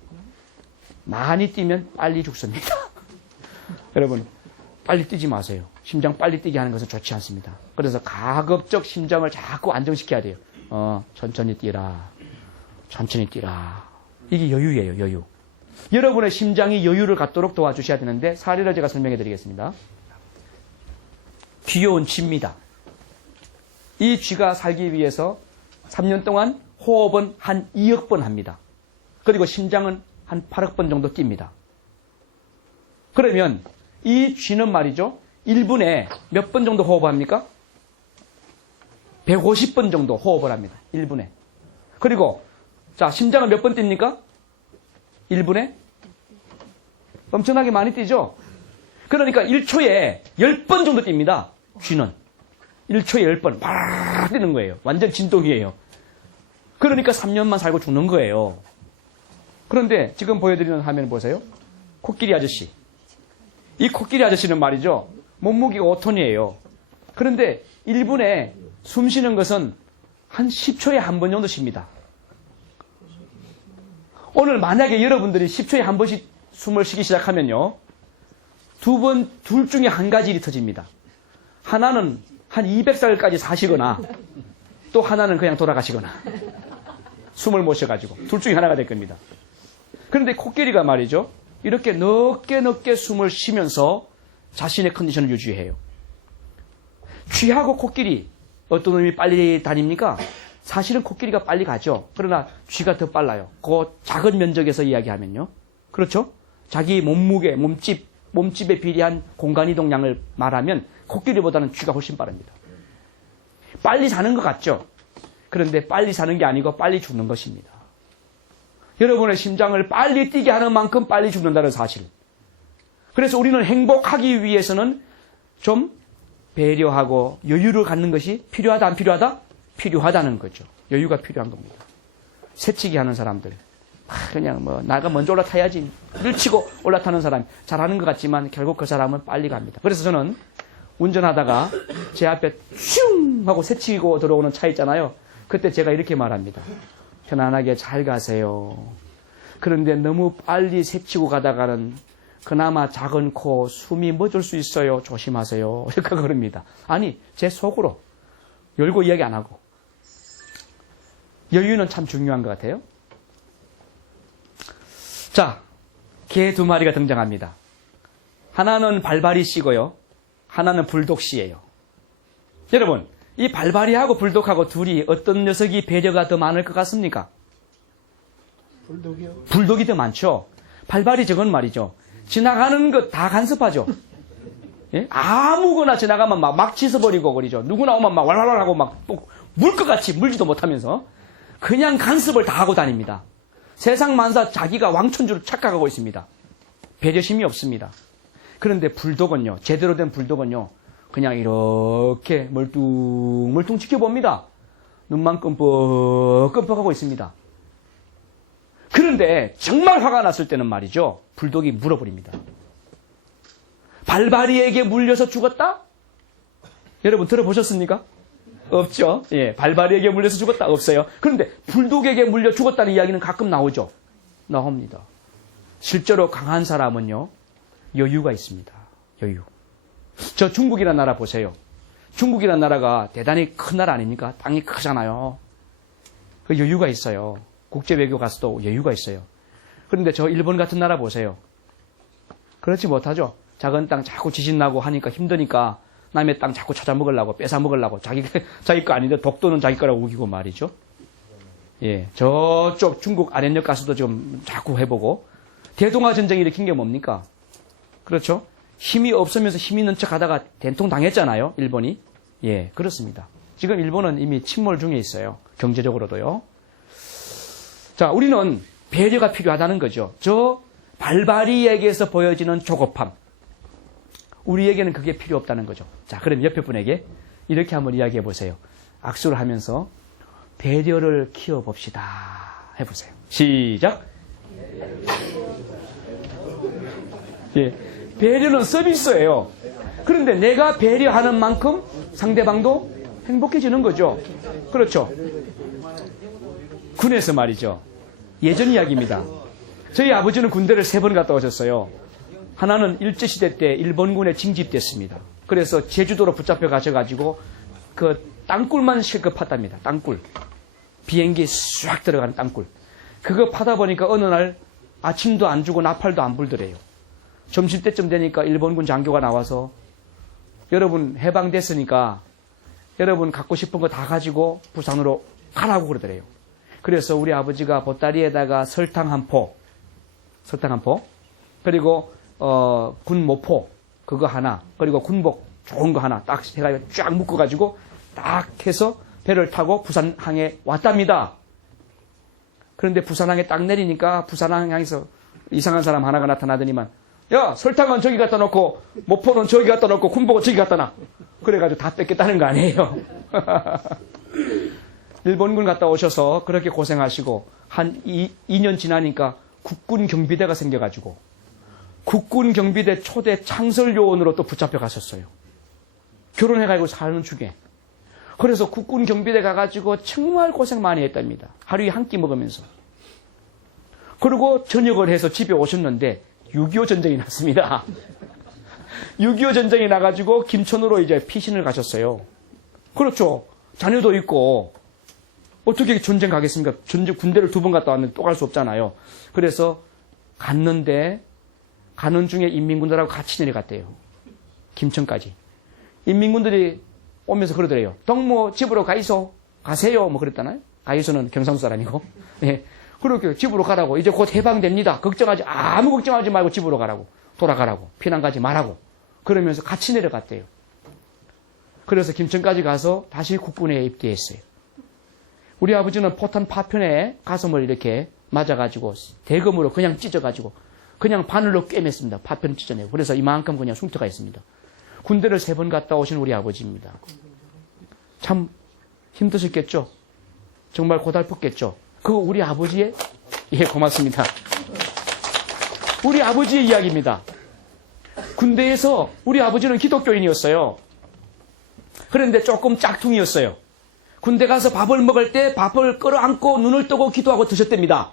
많이 뛰면 빨리 죽습니다. 여러분 빨리 뛰지 마세요. 심장 빨리 뛰게 하는 것은 좋지 않습니다. 그래서 가급적 심장을 자꾸 안정시켜야 돼요. 천천히 뛰라. 천천히 뛰라. 이게 여유예요. 여유. 여러분의 심장이 여유를 갖도록 도와주셔야 되는데 사례를 제가 설명해 드리겠습니다. 귀여운 쥐입니다. 이 쥐가 살기 위해서 3년 동안 호흡은 한 2억 번 합니다. 그리고 심장은 한 8억 번 정도 뜁니다. 그러면 이 쥐는 말이죠. 1분에 몇 번 정도 호흡합니까? 150번 정도 호흡을 합니다. 1분에. 그리고 자 심장은 몇 번 뜁니까? 1분에? 엄청나게 많이 뛰죠? 그러니까 1초에 10번 정도 뜁니다. 쥐는. 1초에 10번 막 뛰는 거예요. 완전 진동이에요. 그러니까 3년만 살고 죽는 거예요. 그런데 지금 보여드리는 화면 보세요. 코끼리 아저씨. 이 코끼리 아저씨는 말이죠. 몸무게가 5톤이에요. 그런데 1분에 숨 쉬는 것은 한 10초에 한 번 정도 쉽니다. 오늘 만약에 여러분들이 10초에 한 번씩 숨을 쉬기 시작하면요. 둘 중에 한 가지 일이 터집니다. 하나는 한 200살까지 사시거나 또 하나는 그냥 돌아가시거나 숨을 못 쉬어가지고. 둘 중에 하나가 될 겁니다. 그런데 코끼리가 말이죠. 이렇게 넓게 숨을 쉬면서 자신의 컨디션을 유지해요. 쥐하고 코끼리 어떤 놈이 빨리 다닙니까? 사실은 코끼리가 빨리 가죠. 그러나 쥐가 더 빨라요. 그 작은 면적에서 이야기하면요. 그렇죠? 자기 몸무게, 몸집에 비례한 공간 이동량을 말하면 코끼리보다는 쥐가 훨씬 빠릅니다. 빨리 사는 것 같죠? 그런데 빨리 사는 게 아니고 빨리 죽는 것입니다. 여러분의 심장을 빨리 뛰게 하는 만큼 빨리 죽는다는 사실. 그래서 우리는 행복하기 위해서는 좀 배려하고 여유를 갖는 것이 필요하다, 안 필요하다? 필요하다는 거죠. 여유가 필요한 겁니다. 새치기 하는 사람들. 그냥 나가 먼저 올라타야지. 밀치고 올라타는 사람. 잘하는 것 같지만 결국 그 사람은 빨리 갑니다. 그래서 저는 운전하다가 제 앞에 슝 하고 새치고 들어오는 차 있잖아요. 그때 제가 이렇게 말합니다. 편안하게 잘 가세요. 그런데 너무 빨리 새치고 가다가는 그나마 작은 코 숨이 멎을 수 있어요. 조심하세요. 이렇게 그럽니다. 아니 제 속으로 열고 이야기 안 하고. 여유는 참 중요한 것 같아요. 자, 개 두 마리가 등장합니다. 하나는 발바리 씨고요. 하나는 불독 씨예요. 여러분, 이 발바리하고 불독하고 둘이 어떤 녀석이 배려가 더 많을 것 같습니까? 불독이요? 불독이 더 많죠. 발바리 저건 말이죠. 지나가는 것 다 간섭하죠. 예? 아무거나 지나가면 막 짖어버리고 그러죠. 누구나 오면 막 왈왈왈 하고 막 물 것 같이 물지도 못하면서 그냥 간섭을 다 하고 다닙니다. 세상 만사 자기가 왕촌 줄 착각하고 있습니다. 배려심이 없습니다. 그런데 불독은요, 제대로 된 불독은요, 그냥 이렇게 멀뚱멀뚱 지켜봅니다. 눈만 끔뻑끔뻑하고 있습니다. 그런데 정말 화가 났을 때는 말이죠, 불독이 물어버립니다. 발바리에게 물려서 죽었다? 여러분 들어보셨습니까? 없죠. 예, 발바리에게 물려서 죽었다? 없어요. 그런데 불독에게 물려 죽었다는 이야기는 가끔 나오죠. 나옵니다. 실제로 강한 사람은요, 여유가 있습니다. 여유. 저 중국이라는 나라 보세요. 중국이라는 나라가 대단히 큰 나라 아닙니까? 땅이 크잖아요. 그 여유가 있어요. 국제 외교 가서도 여유가 있어요. 그런데 저 일본 같은 나라 보세요. 그렇지 못하죠. 작은 땅 자꾸 지진 나고 하니까 힘드니까 남의 땅 자꾸 찾아먹으려고 뺏어 먹으려고 자기 거 아닌데 독도는 자기 거라고 우기고 말이죠. 예, 저쪽 중국 아랫역 가서도 지금 자꾸 해보고 대동아 전쟁 일으킨 게 뭡니까? 그렇죠? 힘이 없으면서 힘 있는 척 하다가 된통 당했잖아요, 일본이. 예, 그렇습니다. 지금 일본은 이미 침몰 중에 있어요. 경제적으로도요. 자, 우리는 배려가 필요하다는 거죠. 저 발바리에게서 보여지는 조급함. 우리에게는 그게 필요 없다는 거죠. 자, 그럼 옆에 분에게 이렇게 한번 이야기해 보세요. 악수를 하면서 배려를 키워봅시다. 해보세요. 시작. 예, 배려는 서비스예요. 그런데 내가 배려하는 만큼 상대방도 행복해지는 거죠. 그렇죠. 군에서 말이죠. 예전 이야기입니다. 저희 아버지는 군대를 3번 갔다 오셨어요. 하나는 일제시대 때 일본군에 징집됐습니다. 그래서 제주도로 붙잡혀 가셔가지고 그 땅굴만 실컷 팠답니다. 땅굴. 비행기 싹 들어가는 땅굴. 그거 파다 보니까 어느 날 아침도 안 주고 나팔도 안 불더래요. 점심때쯤 되니까 일본군 장교가 나와서 여러분 해방됐으니까 여러분 갖고 싶은 거 다 가지고 부산으로 가라고 그러더래요. 그래서 우리 아버지가 보따리에다가 설탕 한 포, 그리고 군 모포 그거 하나, 그리고 군복 좋은 거 하나 딱 해가지고 쫙 묶어가지고 딱 해서 배를 타고 부산항에 왔답니다. 그런데 부산항에 딱 내리니까 부산항에서 이상한 사람 하나가 나타나더니만, 야, 설탕은 저기 갖다 놓고 모포는 저기 갖다 놓고 군복은 저기 갖다 놔. 그래가지고 다 뺏겠다는 거 아니에요. 일본군 갔다 오셔서 그렇게 고생하시고 한 2년 지나니까 국군 경비대가 생겨가지고 국군 경비대 초대 창설요원으로 또 붙잡혀 갔었어요. 결혼해가지고 사는 중에. 그래서 국군 경비대 가가지고 정말 고생 많이 했답니다. 하루에 한 끼 먹으면서. 그리고 전역을 해서 집에 오셨는데 6.25 전쟁이 났습니다. 6.25 전쟁이 나가지고 김천으로 이제 피신을 가셨어요. 그렇죠. 자녀도 있고 어떻게 전쟁 가겠습니까? 전쟁 군대를 2번 갔다 왔는데 또 갈 수 없잖아요. 그래서 갔는데 가는 중에 인민군들하고 같이 내려갔대요. 김천까지. 인민군들이 오면서 그러더래요. 동무 집으로 가이소. 가세요. 뭐 그랬잖아요. 가이소는 경상도 사람이고. 예. 그렇게 집으로 가라고. 이제 곧 해방됩니다. 아무 걱정하지 말고 집으로 가라고. 돌아가라고. 피난 가지 말라고. 그러면서 같이 내려갔대요. 그래서 김천까지 가서 다시 국군에 입대했어요. 우리 아버지는 포탄 파편에 가슴을 이렇게 맞아가지고 대검으로 그냥 찢어가지고 그냥 바늘로 꿰맸습니다. 파편 찢어내고. 그래서 이만큼 그냥 흉터가 있습니다. 군대를 3번 갔다 오신 우리 아버지입니다. 참 힘드셨겠죠? 정말 고달팠겠죠? 그 우리 아버지의, 예, 고맙습니다. 우리 아버지의 이야기입니다. 군대에서 우리 아버지는 기독교인이었어요. 그런데 조금 짝퉁이었어요. 군대 가서 밥을 먹을 때 밥을 끌어안고 눈을 뜨고 기도하고 드셨답니다.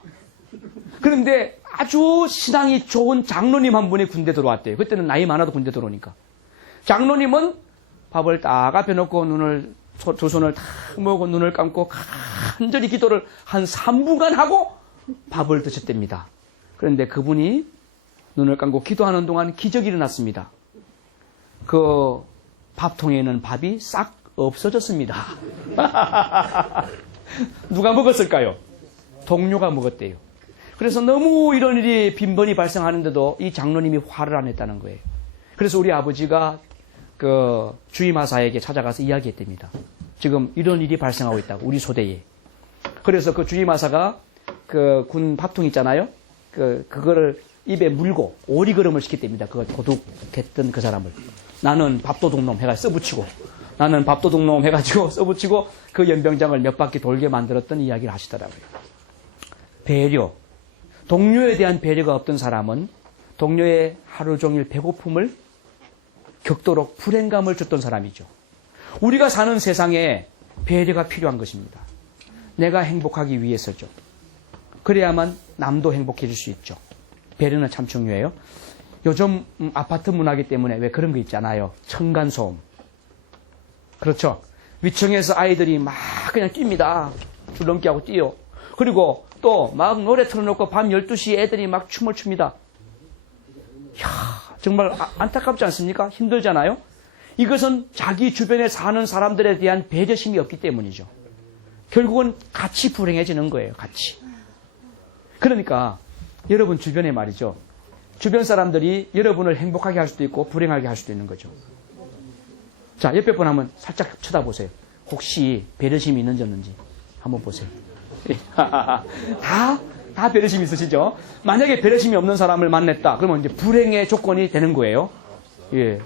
그런데 아주 신앙이 좋은 장로님 한 분이 군대 들어왔대요. 그때는 나이 많아도 군대 들어오니까. 장로님은 밥을 딱 앞에 놓고 두 손을 탁 모으고 눈을 감고 간절히 기도를 한 3분간 하고 밥을 드셨답니다. 그런데 그분이 눈을 감고 기도하는 동안 기적이 일어났습니다. 그 밥통에 있는 밥이 싹 없어졌습니다. 누가 먹었을까요? 동료가 먹었대요. 그래서 너무 이런 일이 빈번히 발생하는데도 이 장로님이 화를 안 냈다는 거예요. 그래서 우리 아버지가 그 주임하사에게 찾아가서 이야기했답니다. 지금 이런 일이 발생하고 있다고, 우리 소대에. 그래서 그 주임하사가 그 군 밥통 있잖아요. 그거를 입에 물고 오리걸음을 시켰답니다. 그거 도둑했던 그 사람을. 나는 밥도둑놈 해가지고 써붙이고, 나는 밥도둑놈 해가지고 써붙이고 그 연병장을 몇 바퀴 돌게 만들었던 이야기를 하시더라고요. 배려. 동료에 대한 배려가 없던 사람은 동료의 하루 종일 배고픔을 겪도록 불행감을 줬던 사람이죠. 우리가 사는 세상에 배려가 필요한 것입니다. 내가 행복하기 위해서죠. 그래야만 남도 행복해질 수 있죠. 배려는 참 중요해요. 요즘 아파트 문화기 때문에 왜 그런 거 있잖아요. 층간소음. 그렇죠. 위층에서 아이들이 막 그냥 뜁니다. 줄넘기 하고 뛰어. 그리고 또 막 노래 틀어놓고 밤 12시에 애들이 막 춤을 춥니다. 이야, 정말 안타깝지 않습니까? 힘들잖아요. 이것은 자기 주변에 사는 사람들에 대한 배려심이 없기 때문이죠. 결국은 같이 불행해지는 거예요. 같이. 그러니까 여러분 주변에 말이죠. 주변 사람들이 여러분을 행복하게 할 수도 있고 불행하게 할 수도 있는 거죠. 자, 옆에 분 한번 살짝 쳐다보세요. 혹시 배려심이 있는지 없는지 한번 보세요. 다 배려심이 있으시죠? 만약에 배려심이 없는 사람을 만났다. 그러면 이제 불행의 조건이 되는 거예요. 예.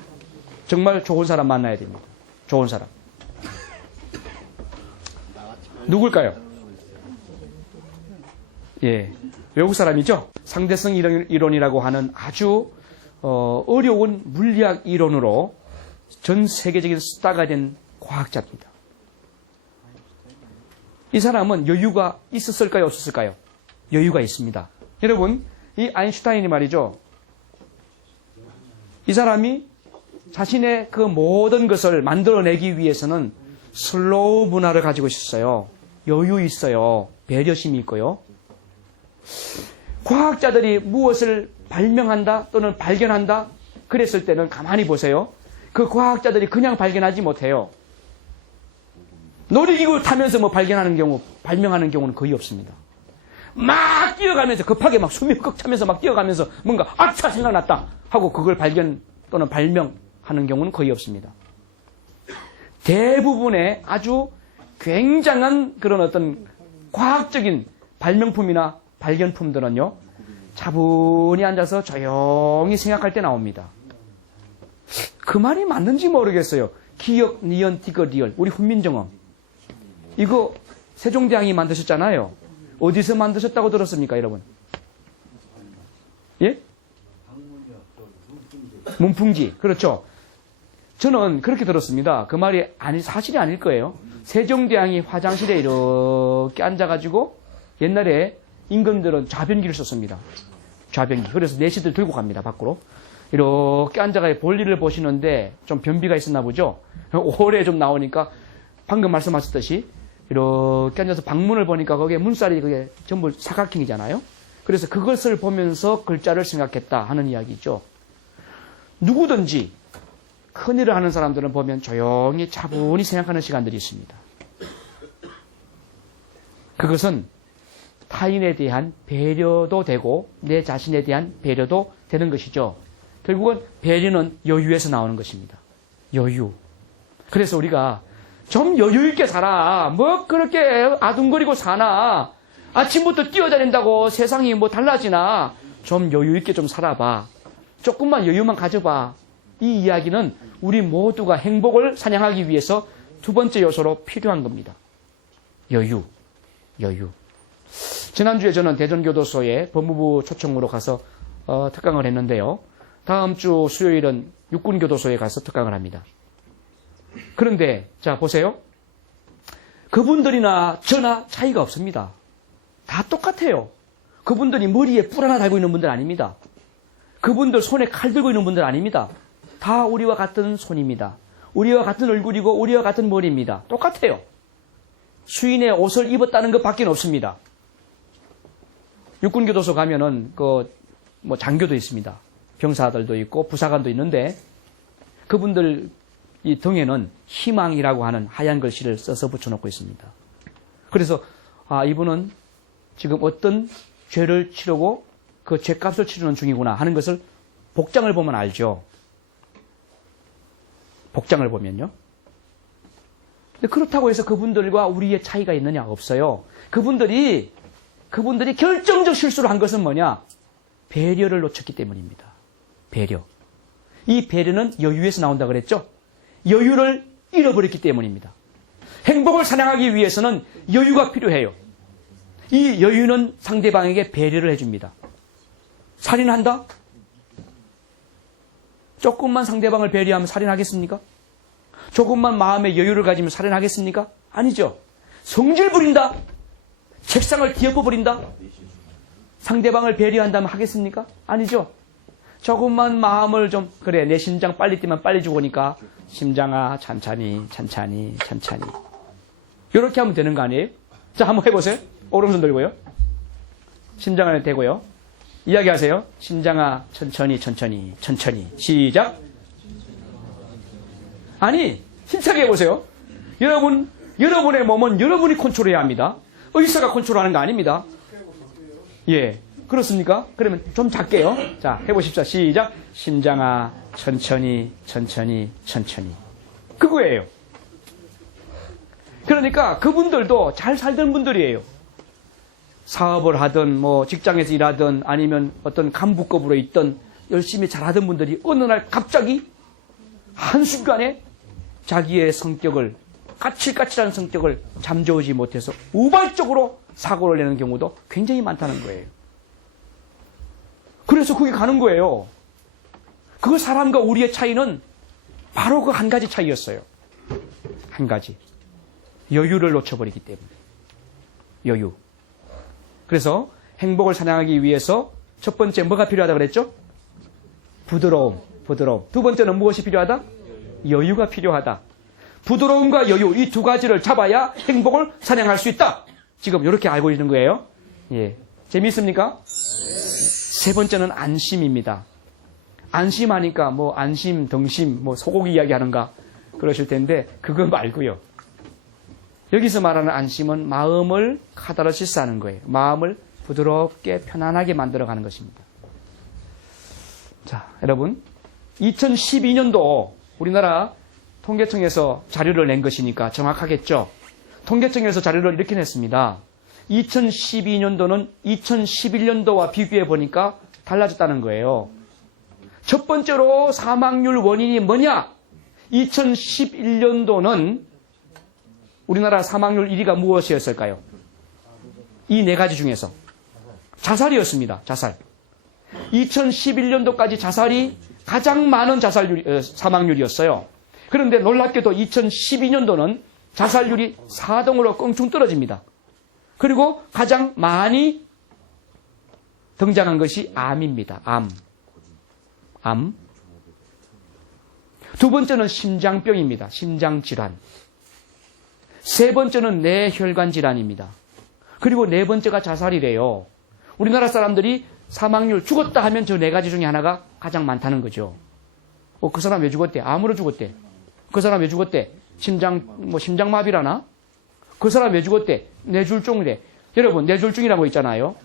정말 좋은 사람 만나야 됩니다. 좋은 사람. 누굴까요? 예. 외국 사람이죠? 상대성 이론이라고 하는 아주 어려운 물리학 이론으로 전 세계적인 스타가 된 과학자입니다. 이 사람은 여유가 있었을까요? 없었을까요? 여유가 있습니다. 여러분, 이 아인슈타인이 말이죠. 이 사람이 자신의 그 모든 것을 만들어내기 위해서는 슬로우 문화를 가지고 있었어요. 여유 있어요. 배려심이 있고요. 과학자들이 무엇을 발명한다 또는 발견한다 그랬을 때는 가만히 보세요. 그 과학자들이 그냥 발견하지 못해요. 놀이기구 타면서 뭐 발명하는 경우는 거의 없습니다. 막 뛰어가면서 급하게 막 숨이 꽉 차면서 막 뛰어가면서 뭔가 아차 생각났다 하고 그걸 발견 또는 발명하는 경우는 거의 없습니다. 대부분의 아주 굉장한 그런 어떤 과학적인 발명품이나 발견품들은요, 차분히 앉아서 조용히 생각할 때 나옵니다. 그 말이 맞는지 모르겠어요. 기억, 니언, 티거, 리얼. 우리 훈민정음. 이거 세종대왕이 만드셨잖아요. 어디서 만드셨다고 들었습니까, 여러분? 예? 문풍지. 그렇죠. 저는 그렇게 들었습니다. 그 말이 사실이 아닐 거예요. 세종대왕이 화장실에 이렇게 앉아가지고 옛날에 임금들은 좌변기를 썼습니다. 좌변기. 그래서 내시들 들고 갑니다, 밖으로. 이렇게 앉아가지고 볼일을 보시는데 좀 변비가 있었나 보죠. 오래 좀 나오니까 방금 말씀하셨듯이 이렇게 앉아서 방문을 보니까 거기에 문살이 그게 전부 사각형이잖아요. 그래서 그것을 보면서 글자를 생각했다 하는 이야기죠. 누구든지 큰일을 하는 사람들은 보면 조용히 차분히 생각하는 시간들이 있습니다. 그것은 타인에 대한 배려도 되고 내 자신에 대한 배려도 되는 것이죠. 결국은 배려는 여유에서 나오는 것입니다. 여유. 그래서 우리가 좀 여유 있게 살아. 뭐 그렇게 아둥거리고 사나. 아침부터 뛰어다닌다고 세상이 뭐 달라지나. 좀 여유 있게 좀 살아봐. 조금만 여유만 가져봐. 이 이야기는 우리 모두가 행복을 사냥하기 위해서 두 번째 요소로 필요한 겁니다. 여유. 여유. 지난주에 저는 대전교도소에 법무부 초청으로 가서 특강을 했는데요. 다음 주 수요일은 육군교도소에 가서 특강을 합니다. 그런데 자 보세요. 그분들이나 저나 차이가 없습니다. 다 똑같아요. 그분들이 머리에 뿔 하나 달고 있는 분들 아닙니다. 그분들 손에 칼 들고 있는 분들 아닙니다. 다 우리와 같은 손입니다. 우리와 같은 얼굴이고 우리와 같은 머리입니다. 똑같아요. 수인의 옷을 입었다는 것밖에 없습니다. 육군교도소 가면은 뭐 장교도 있습니다. 병사들도 있고 부사관도 있는데 그분들 이 등에는 희망이라고 하는 하얀 글씨를 써서 붙여놓고 있습니다. 그래서 이분은 지금 어떤 죄를 치르고 그 죄값을 치르는 중이구나 하는 것을 복장을 보면 알죠. 복장을 보면요. 근데 그렇다고 해서 그분들과 우리의 차이가 있느냐? 없어요. 그분들이 결정적 실수를 한 것은 뭐냐? 배려를 놓쳤기 때문입니다. 배려. 이 배려는 여유에서 나온다 그랬죠? 여유를 잃어버렸기 때문입니다. 행복을 사냥하기 위해서는 여유가 필요해요. 이 여유는 상대방에게 배려를 해줍니다. 살인한다? 조금만 상대방을 배려하면 살인하겠습니까? 조금만 마음의 여유를 가지면 살인하겠습니까? 아니죠. 성질 부린다? 책상을 뒤엎어버린다? 상대방을 배려한다면 하겠습니까? 아니죠. 조금만 마음을 좀 그래 내 심장 빨리 뛰면 빨리 죽으니까 심장아 천천히 천천히 천천히 이렇게 하면 되는 거 아니에요? 자 한번 해보세요. 오른손 들고요. 심장 안에 대고요. 이야기하세요. 심장아 천천히 천천히 천천히 시작. 아니 힘차게 해보세요. 여러분의 몸은 여러분이 컨트롤해야 합니다. 의사가 컨트롤하는 거 아닙니다. 예. 그렇습니까? 그러면 좀 작게요. 자, 해보십시오. 시작. 심장아, 천천히, 천천히, 천천히. 그거예요. 그러니까 그분들도 잘 살던 분들이에요. 사업을 하든, 뭐, 직장에서 일하든, 아니면 어떤 간부급으로 있든, 열심히 잘하던 분들이 어느 날 갑자기 한순간에 자기의 성격을, 까칠까칠한 성격을 잠재우지 못해서 우발적으로 사고를 내는 경우도 굉장히 많다는 거예요. 그래서 그게 가는 거예요. 그 사람과 우리의 차이는 바로 그 한 가지 차이였어요. 한 가지. 여유를 놓쳐버리기 때문에. 여유. 그래서 행복을 사냥하기 위해서 첫 번째 뭐가 필요하다 그랬죠? 부드러움. 두 번째는 무엇이 필요하다? 여유가 필요하다. 부드러움과 여유 이 두 가지를 잡아야 행복을 사냥할 수 있다. 지금 이렇게 알고 있는 거예요. 예. 재미있습니까? 세 번째는 안심입니다. 안심하니까 뭐 안심, 덩심, 뭐 소고기 이야기 하는가 그러실 텐데 그거 말고요. 여기서 말하는 안심은 마음을 카타르시스 하는 거예요. 마음을 부드럽게 편안하게 만들어가는 것입니다. 자, 여러분 2012년도 우리나라 통계청에서 자료를 낸 것이니까 정확하겠죠. 통계청에서 자료를 이렇게 냈습니다. 2012년도는 2011년도와 비교해 보니까 달라졌다는 거예요. 첫 번째로 사망률 원인이 뭐냐? 2011년도는 우리나라 사망률 1위가 무엇이었을까요? 이 네 가지 중에서 자살이었습니다. 자살. 2011년도까지 자살이 가장 많은 사망률이었어요. 그런데 놀랍게도 2012년도는 자살률이 4등으로 껑충 떨어집니다. 그리고 가장 많이 등장한 것이 암입니다. 암. 두 번째는 심장병입니다. 심장질환. 세 번째는 뇌혈관 질환입니다. 그리고 네 번째가 자살이래요. 우리나라 사람들이 사망률 죽었다 하면 저 네 가지 중에 하나가 가장 많다는 거죠. 그 사람 왜 죽었대? 암으로 죽었대. 그 사람 왜 죽었대? 심장마비라나? 그 사람 왜 죽었대? 뇌졸중이래. 여러분, 뇌졸중이라고 있잖아요.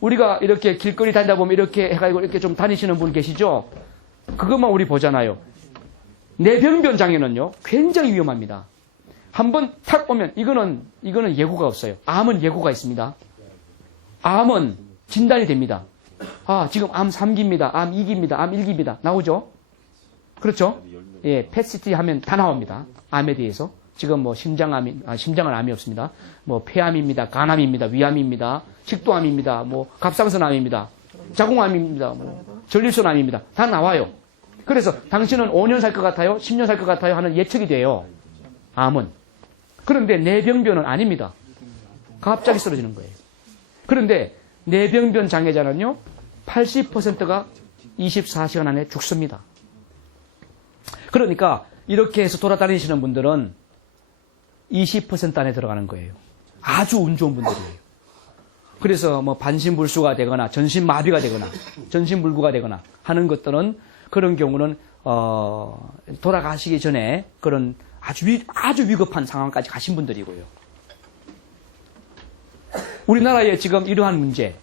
우리가 이렇게 길거리 다니다 보면 이렇게 해가지고 이렇게 좀 다니시는 분 계시죠? 그것만 우리 보잖아요. 뇌병변 장애는요, 굉장히 위험합니다. 한번 탁 오면, 이거는 예고가 없어요. 암은 예고가 있습니다. 암은 진단이 됩니다. 아, 지금 암 3기입니다. 암 2기입니다. 암 1기입니다. 나오죠? 그렇죠? 예, 펫시티 하면 다 나옵니다. 암에 대해서. 지금 뭐 심장은 암이 없습니다. 뭐 폐암입니다. 간암입니다. 위암입니다. 식도암입니다. 뭐 갑상선암입니다. 자궁암입니다. 뭐 전립선암입니다. 다 나와요. 그래서 당신은 5년 살 것 같아요? 10년 살 것 같아요? 하는 예측이 돼요. 암은. 그런데 뇌병변은 아닙니다. 갑자기 쓰러지는 거예요. 그런데 뇌병변 장애자는요, 80%가 24시간 안에 죽습니다. 그러니까 이렇게 해서 돌아다니시는 분들은 20% 안에 들어가는 거예요. 아주 운 좋은 분들이에요. 그래서 뭐 반신불수가 되거나 전신마비가 되거나 전신불구가 되거나 하는 것들은 그런 경우는 돌아가시기 전에 그런 아주 위급한 상황까지 가신 분들이고요. 우리나라에 지금 이러한 문제,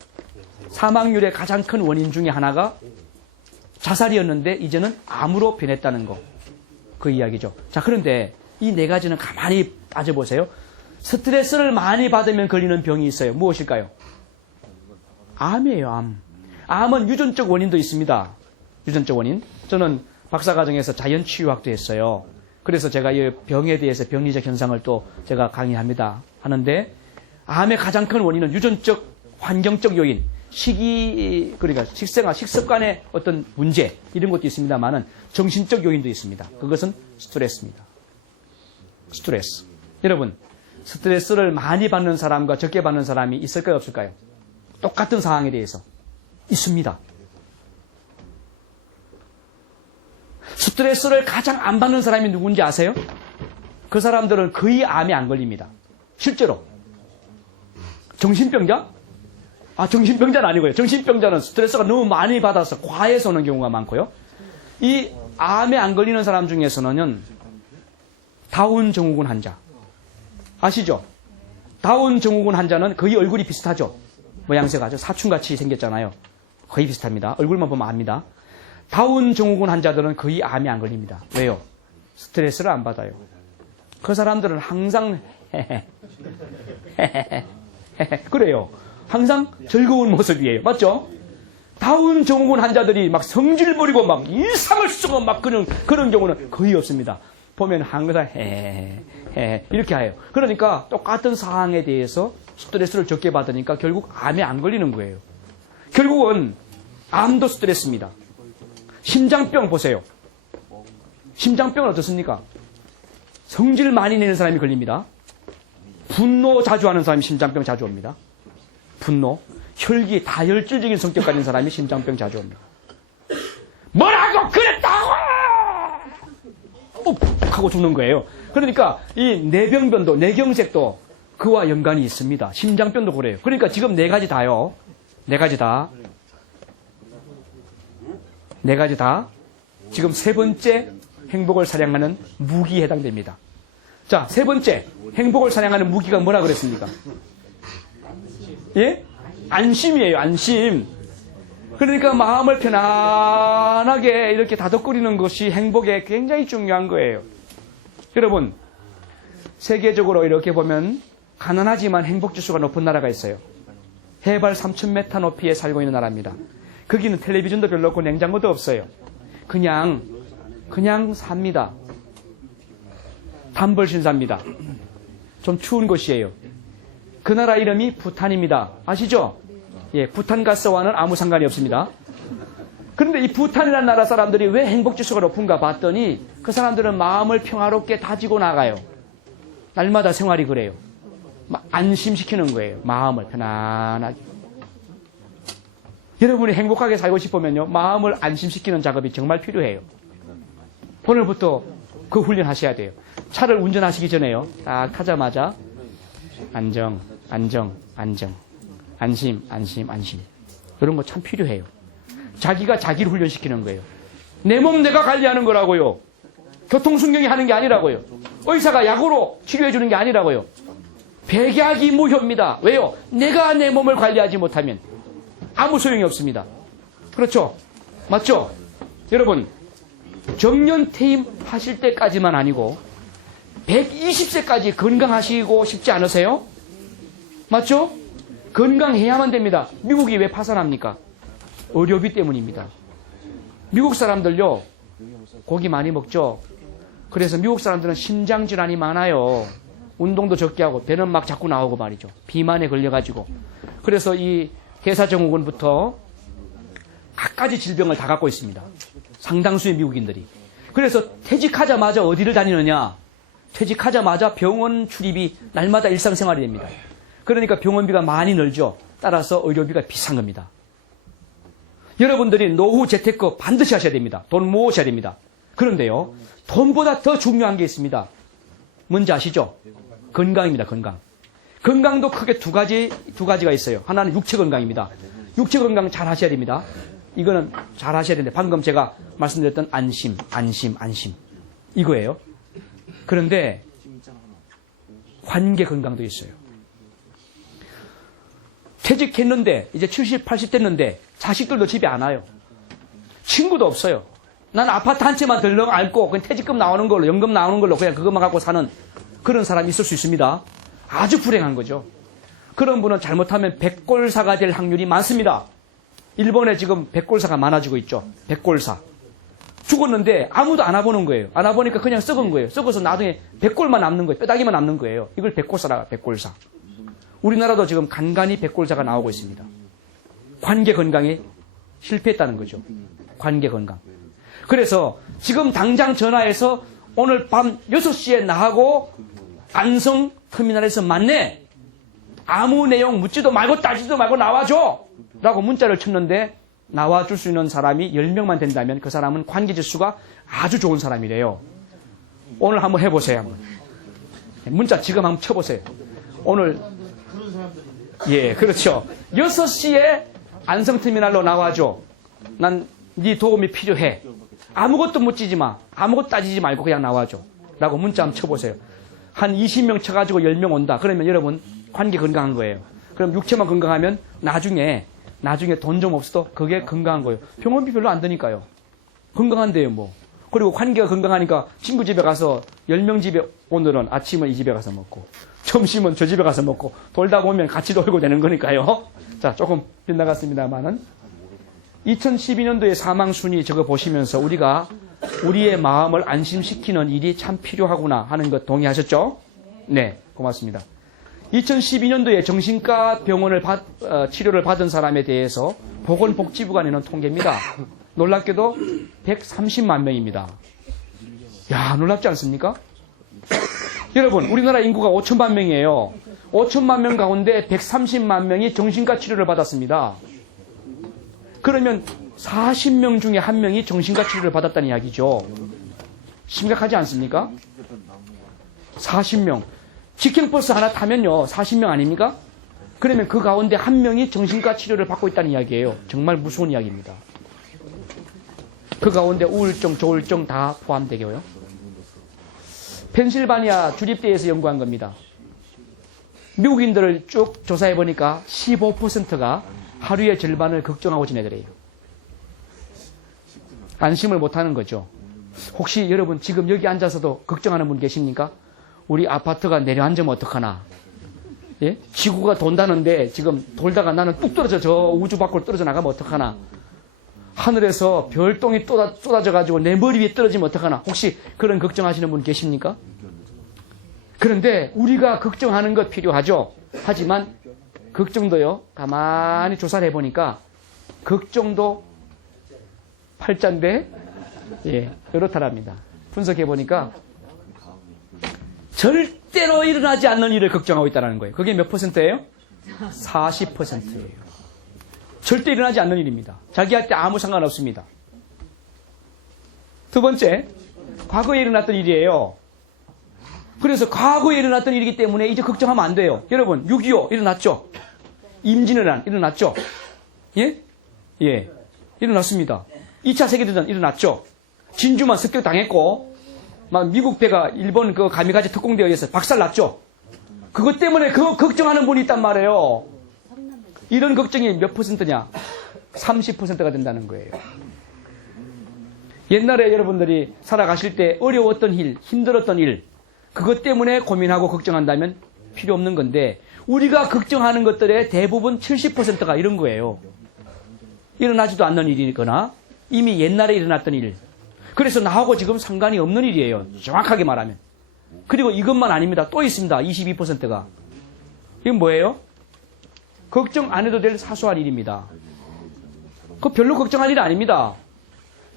사망률의 가장 큰 원인 중에 하나가 자살이었는데 이제는 암으로 변했다는 거. 그 이야기죠. 자, 그런데 이 네 가지는 가만히 따져보세요. 스트레스를 많이 받으면 걸리는 병이 있어요. 무엇일까요? 암이에요, 암. 암은 유전적 원인도 있습니다. 유전적 원인. 저는 박사과정에서 자연치유학도 했어요. 그래서 제가 이 병에 대해서 병리적 현상을 또 제가 강의합니다. 하는데, 암의 가장 큰 원인은 유전적, 환경적 요인, 그러니까 식생활, 식습관의 어떤 문제, 이런 것도 있습니다만은 정신적 요인도 있습니다. 그것은 스트레스입니다. 스트레스. 여러분, 스트레스를 많이 받는 사람과 적게 받는 사람이 있을까요, 없을까요? 똑같은 상황에 대해서. 있습니다. 스트레스를 가장 안 받는 사람이 누군지 아세요? 그 사람들은 거의 암에 안 걸립니다. 실제로. 정신병자? 정신병자는 아니고요. 정신병자는 스트레스가 너무 많이 받아서 과해서 오는 경우가 많고요. 이 암에 안 걸리는 사람 중에서는 다운 증후군 환자. 아시죠? 다운 증후군 환자는 거의 얼굴이 비슷하죠. 모양새가 사춘같이 생겼잖아요. 거의 비슷합니다. 얼굴만 보면 압니다. 다운 증후군 환자들은 거의 암에 안 걸립니다. 왜요? 스트레스를 안 받아요. 그 사람들은 항상 그래요. 항상 즐거운 모습이에요. 맞죠? 다운 증후군 환자들이 막 성질 부리고 막 일상을 쓰고 막 그런 경우는 거의 없습니다. 보면 항상 이렇게 해요. 그러니까 똑같은 상황에 대해서 스트레스를 적게 받으니까 결국 암에 안 걸리는 거예요. 결국은 암도 스트레스입니다. 심장병 보세요. 심장병은 어떻습니까? 성질 많이 내는 사람이 걸립니다. 분노 자주 하는 사람이 심장병 자주 옵니다. 분노, 혈기, 다혈질적인 성격 가진 사람이 심장병 자주 옵니다. 뭐라고 그랬다고! 하고 죽는 거예요. 그러니까 이 뇌병변도, 뇌경색도 그와 연관이 있습니다. 심장병도 그래요. 그러니까 지금 네 가지 다요. 네 가지 다. 네 가지 다. 지금 세 번째 행복을 사냥하는 무기에 해당됩니다. 자, 세 번째 행복을 사냥하는 무기가 뭐라 그랬습니까? 예? 안심이에요, 안심. 그러니까 마음을 편안하게 이렇게 다독거리는 것이 행복에 굉장히 중요한 거예요. 여러분, 세계적으로 이렇게 보면 가난하지만 행복지수가 높은 나라가 있어요. 해발 3,000m 높이에 살고 있는 나라입니다. 거기는 텔레비전도 별로 없고 냉장고도 없어요. 그냥 삽니다. 단벌 신사입니다. 좀 추운 곳이에요. 그 나라 이름이 부탄입니다. 아시죠? 예, 부탄 가스와는 아무 상관이 없습니다. 그런데 이 부탄이라는 나라 사람들이 왜 행복지수가 높은가 봤더니 그 사람들은 마음을 평화롭게 다지고 나가요. 날마다 생활이 그래요. 안심시키는 거예요. 마음을 편안하게. 여러분이 행복하게 살고 싶으면요, 마음을 안심시키는 작업이 정말 필요해요. 오늘부터 그 훈련 하셔야 돼요. 차를 운전하시기 전에요. 딱 타자마자 안정, 안정, 안정. 안심, 안심, 안심. 이런 거 참 필요해요. 자기가 자기를 훈련시키는 거예요. 내 몸 내가 관리하는 거라고요. 교통순경이 하는 게 아니라고요. 의사가 약으로 치료해 주는 게 아니라고요. 백약이 무효입니다. 왜요? 내가 내 몸을 관리하지 못하면 아무 소용이 없습니다. 그렇죠? 맞죠? 여러분, 정년 퇴임하실 때까지만 아니고 120세까지 건강하시고 싶지 않으세요? 맞죠? 건강해야만 됩니다. 미국이 왜 파산합니까? 의료비 때문입니다. 미국 사람들요, 고기 많이 먹죠? 그래서 미국 사람들은 심장질환이 많아요. 운동도 적게 하고 배는 막 자꾸 나오고 말이죠. 비만에 걸려가지고. 그래서 이 대사증후군부터 갖가지 질병을 다 갖고 있습니다. 상당수의 미국인들이. 그래서 퇴직하자마자 어디를 다니느냐? 퇴직하자마자 병원 출입이 날마다 일상생활이 됩니다. 그러니까 병원비가 많이 늘죠. 따라서 의료비가 비싼 겁니다. 여러분들이 노후 재테크 반드시 하셔야 됩니다. 돈 모으셔야 됩니다. 그런데요, 돈보다 더 중요한 게 있습니다. 뭔지 아시죠? 건강입니다. 건강. 건강도 크게 두 가지가 있어요. 하나는 육체 건강입니다. 육체 건강 잘 하셔야 됩니다. 이거는 잘 하셔야 되는데 방금 제가 말씀드렸던 안심, 안심, 안심 이거예요. 그런데 관계 건강도 있어요. 퇴직했는데 이제 70, 80 됐는데 자식들도 집에 안 와요. 친구도 없어요. 난 아파트 한 채만 덜렁 앓고 그냥 퇴직금 나오는 걸로, 연금 나오는 걸로 그냥 그것만 갖고 사는 그런 사람이 있을 수 있습니다. 아주 불행한 거죠. 그런 분은 잘못하면 백골사가 될 확률이 많습니다. 일본에 지금 백골사가 많아지고 있죠. 백골사. 죽었는데 아무도 안 와보는 거예요. 안 와보니까 그냥 썩은 거예요. 썩어서 나중에 백골만 남는 거예요. 뼈다귀만 남는 거예요. 이걸 백골사라, 백골사. 우리나라도 지금 간간히 백골사가 나오고 있습니다. 관계 건강에 실패했다는 거죠. 관계 건강. 그래서 지금 당장 전화해서 오늘 밤 6시에 나하고 안성 터미널에서 만내. 아무 내용 묻지도 말고 따지지도 말고 나와줘. 라고 문자를 쳤는데 나와줄 수 있는 사람이 10명만 된다면 그 사람은 관계지수가 아주 좋은 사람이래요. 오늘 한번 해보세요. 한번. 문자 지금 한번 쳐보세요. 오늘 예, 그렇죠. 6시에 안성터미널로 나와줘. 난 네 도움이 필요해. 아무것도 묻지 마. 아무것도 따지지 말고 그냥 나와줘. 라고 문자 한번 쳐보세요. 한 20명 쳐가지고 10명 온다. 그러면 여러분 관계 건강한 거예요. 그럼 육체만 건강하면 나중에 돈 좀 없어도 그게 건강한 거예요. 병원비 별로 안 드니까요. 건강한데요, 뭐. 그리고 관계가 건강하니까 친구 집에 가서 10명 집에 오늘은 아침은 이 집에 가서 먹고 점심은 저 집에 가서 먹고 돌다 보면 같이 놀고 되는 거니까요. 자, 조금 빗나갔습니다만은 2012년도에 사망순위 저거 보시면서 우리가 우리의 마음을 안심시키는 일이 참 필요하구나 하는 것 동의하셨죠? 네, 고맙습니다. 2012년도에 정신과 병원을 치료를 받은 사람에 대해서 보건복지부가 내는 통계입니다. 놀랍게도 130만 명입니다. 야, 놀랍지 않습니까? 여러분, 우리나라 인구가 5천만 명이에요. 5천만 명 가운데 130만 명이 정신과 치료를 받았습니다. 그러면 40명 중에 한 명이 정신과 치료를 받았다는 이야기죠. 심각하지 않습니까? 40명. 직행버스 하나 타면요, 40명 아닙니까? 그러면 그 가운데 한 명이 정신과 치료를 받고 있다는 이야기예요. 정말 무서운 이야기입니다. 그 가운데 우울증, 조울증 다 포함되고요. 펜실바니아 주립대에서 연구한 겁니다. 미국인들을 쭉 조사해보니까 15%가 하루의 절반을 걱정하고 지내더래요. 안심을 못하는 거죠. 혹시 여러분 지금 여기 앉아서도 걱정하는 분 계십니까? 우리 아파트가 내려앉으면 어떡하나? 예? 지구가 돈다는데 지금 돌다가 나는 뚝 떨어져 저 우주 밖으로 떨어져 나가면 어떡하나? 하늘에서 별똥이 쏟아져가지고 내 머리 위에 떨어지면 어떡하나? 혹시 그런 걱정하시는 분 계십니까? 그런데 우리가 걱정하는 것 필요하죠. 하지만 걱정도요, 가만히 조사를 해보니까 걱정도 팔자인데 예, 이렇다랍니다. 분석해보니까 절대로 일어나지 않는 일을 걱정하고 있다는 거예요. 그게 몇 %예요? 40%예요. 절대 일어나지 않는 일입니다. 자기한테 아무 상관없습니다. 두 번째, 과거에 일어났던 일이에요. 그래서 과거에 일어났던 일이기 때문에 이제 걱정하면 안 돼요. 여러분, 6.25 일어났죠? 임진왜란 일어났죠? 예? 예. 일어났습니다. 2차 세계대전 일어났죠? 진주만 습격당했고, 막 미국 배가 일본 그 가미가제 특공대에 의해서 박살났죠? 그것 때문에 그 걱정하는 분이 있단 말이에요. 이런 걱정이 몇 퍼센트냐? 30%가 된다는 거예요. 옛날에 여러분들이 살아가실 때 어려웠던 일, 힘들었던 일, 그것 때문에 고민하고 걱정한다면 필요 없는 건데, 우리가 걱정하는 것들의 대부분 70%가 이런 거예요. 일어나지도 않는 일이거나 이미 옛날에 일어났던 일. 그래서 나하고 지금 상관이 없는 일이에요. 정확하게 말하면. 그리고 이것만 아닙니다. 또 있습니다. 22%가. 이건 뭐예요? 걱정 안 해도 될 사소한 일입니다. 그거 별로 걱정할 일 아닙니다.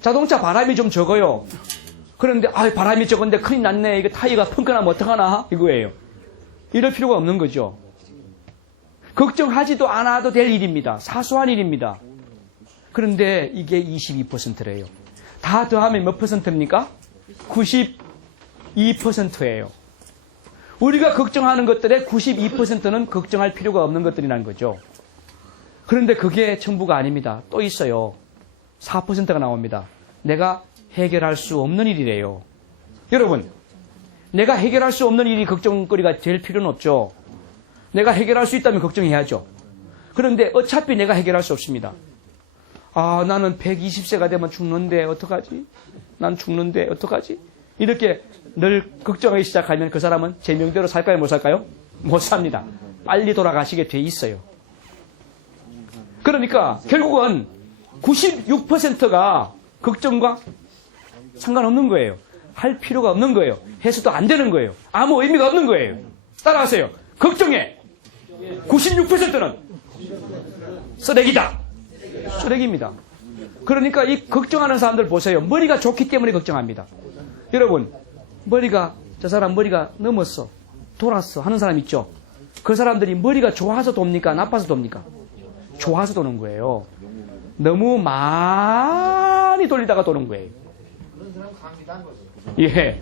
자동차 바람이 좀 적어요. 그런데 바람이 적은데 큰일 났네. 이거 타이어가 펑크나면 어떡하나? 이거예요. 이럴 필요가 없는 거죠. 걱정하지도 않아도 될 일입니다. 사소한 일입니다. 그런데 이게 22%래요. 다 더하면 몇 퍼센트입니까? 92%예요. 우리가 걱정하는 것들의 92%는 걱정할 필요가 없는 것들이라는 거죠. 그런데 그게 전부가 아닙니다. 또 있어요. 4%가 나옵니다. 내가 해결할 수 없는 일이래요. 여러분, 내가 해결할 수 없는 일이 걱정거리가 될 필요는 없죠. 내가 해결할 수 있다면 걱정해야죠. 그런데 어차피 내가 해결할 수 없습니다. 나는 120세가 되면 죽는데 어떡하지? 난 죽는데 어떡하지? 이렇게 늘 걱정하기 시작하면 그 사람은 제 명대로 살까요? 못 살까요? 못 삽니다. 빨리 돌아가시게 돼 있어요. 그러니까 결국은 96%가 걱정과 상관없는 거예요. 할 필요가 없는 거예요. 해서도 안 되는 거예요. 아무 의미가 없는 거예요. 따라하세요. 걱정해. 96%는 쓰레기다. 쓰레기입니다. 그러니까 이 걱정하는 사람들 보세요. 머리가 좋기 때문에 걱정합니다. 여러분, 저 사람 머리가 넘었어. 돌았어. 하는 사람 있죠? 그 사람들이 머리가 좋아서 돕니까? 나빠서 돕니까? 좋아서 도는 거예요. 너무 많이 돌리다가 도는 거예요. 예.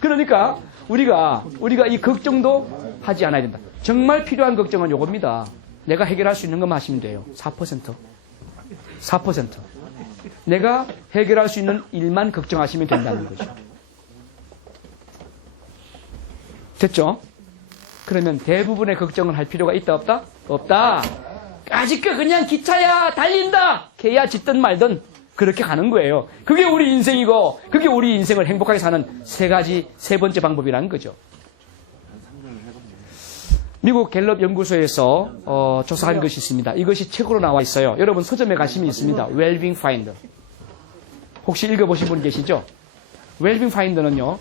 그러니까 우리가 이 걱정도 하지 않아야 된다. 정말 필요한 걱정은 요겁니다. 내가 해결할 수 있는 것만 하시면 돼요. 4%. 4%. 내가 해결할 수 있는 일만 걱정하시면 된다는 거죠. 됐죠? 그러면 대부분의 걱정을 할 필요가 있다 없다? 없다. 아직까 그냥 기차야 달린다. 개야 짖든 말든 그렇게 가는 거예요. 그게 우리 인생이고 그게 우리 인생을 행복하게 사는 세 번째 방법이라는 거죠. 미국 갤럽 연구소에서 조사한 것이 있습니다. 이것이 책으로 나와 있어요. 여러분 서점에 가시면 있습니다. Wellbeing Finder. 혹시 읽어보신 분 계시죠? Wellbeing Finder는요.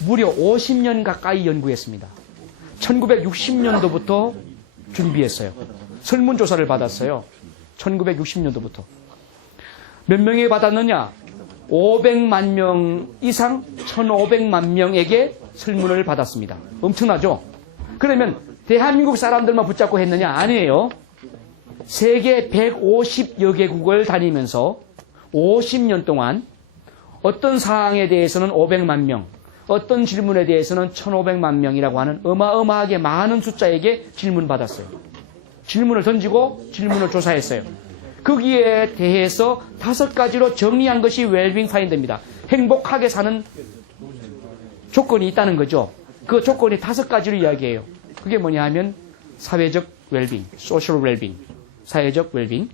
무려 50년 가까이 연구했습니다. 1960년도부터 준비했어요. 설문조사를 받았어요. 1960년도부터. 몇 명에게 받았느냐? 500만 명 이상 1,500만 명에게 설문을 받았습니다. 엄청나죠? 그러면 대한민국 사람들만 붙잡고 했느냐? 아니에요. 세계 150여 개국을 다니면서 50년 동안 어떤 사항에 대해서는 500만 명, 어떤 질문에 대해서는 1,500만 명이라고 하는 어마어마하게 많은 숫자에게 질문받았어요. 질문을 던지고 질문을 조사했어요. 거기에 대해서 5가지로 정리한 것이 웰빙 파인더입니다. 행복하게 사는 조건이 있다는 거죠. 그 조건이 5가지로 이야기해요. 그게 뭐냐 하면 사회적 웰빙, 소셜 웰빙, 사회적 웰빙,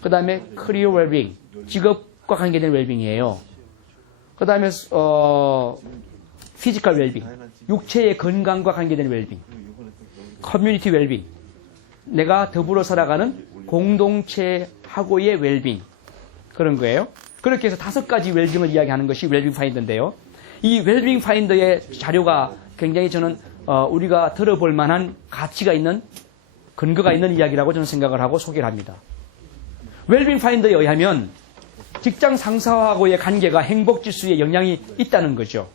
그 다음에 커리어 웰빙, 직업과 관계된 웰빙이에요. 그 다음에 피지컬 웰빙, 육체의 건강과 관계된 웰빙, 커뮤니티 웰빙, 내가 더불어 살아가는 공동체하고의 웰빙, 그런 거예요. 그렇게 해서 5가지 웰빙을 이야기하는 것이 웰빙 파인더인데요. 이 웰빙 파인더의 자료가 굉장히 저는 우리가 들어볼 만한 가치가 있는, 근거가 있는 이야기라고 저는 생각을 하고 소개를 합니다. 웰빙 파인더에 의하면 직장 상사하고의 관계가 행복 지수에 영향이 있다는 거죠.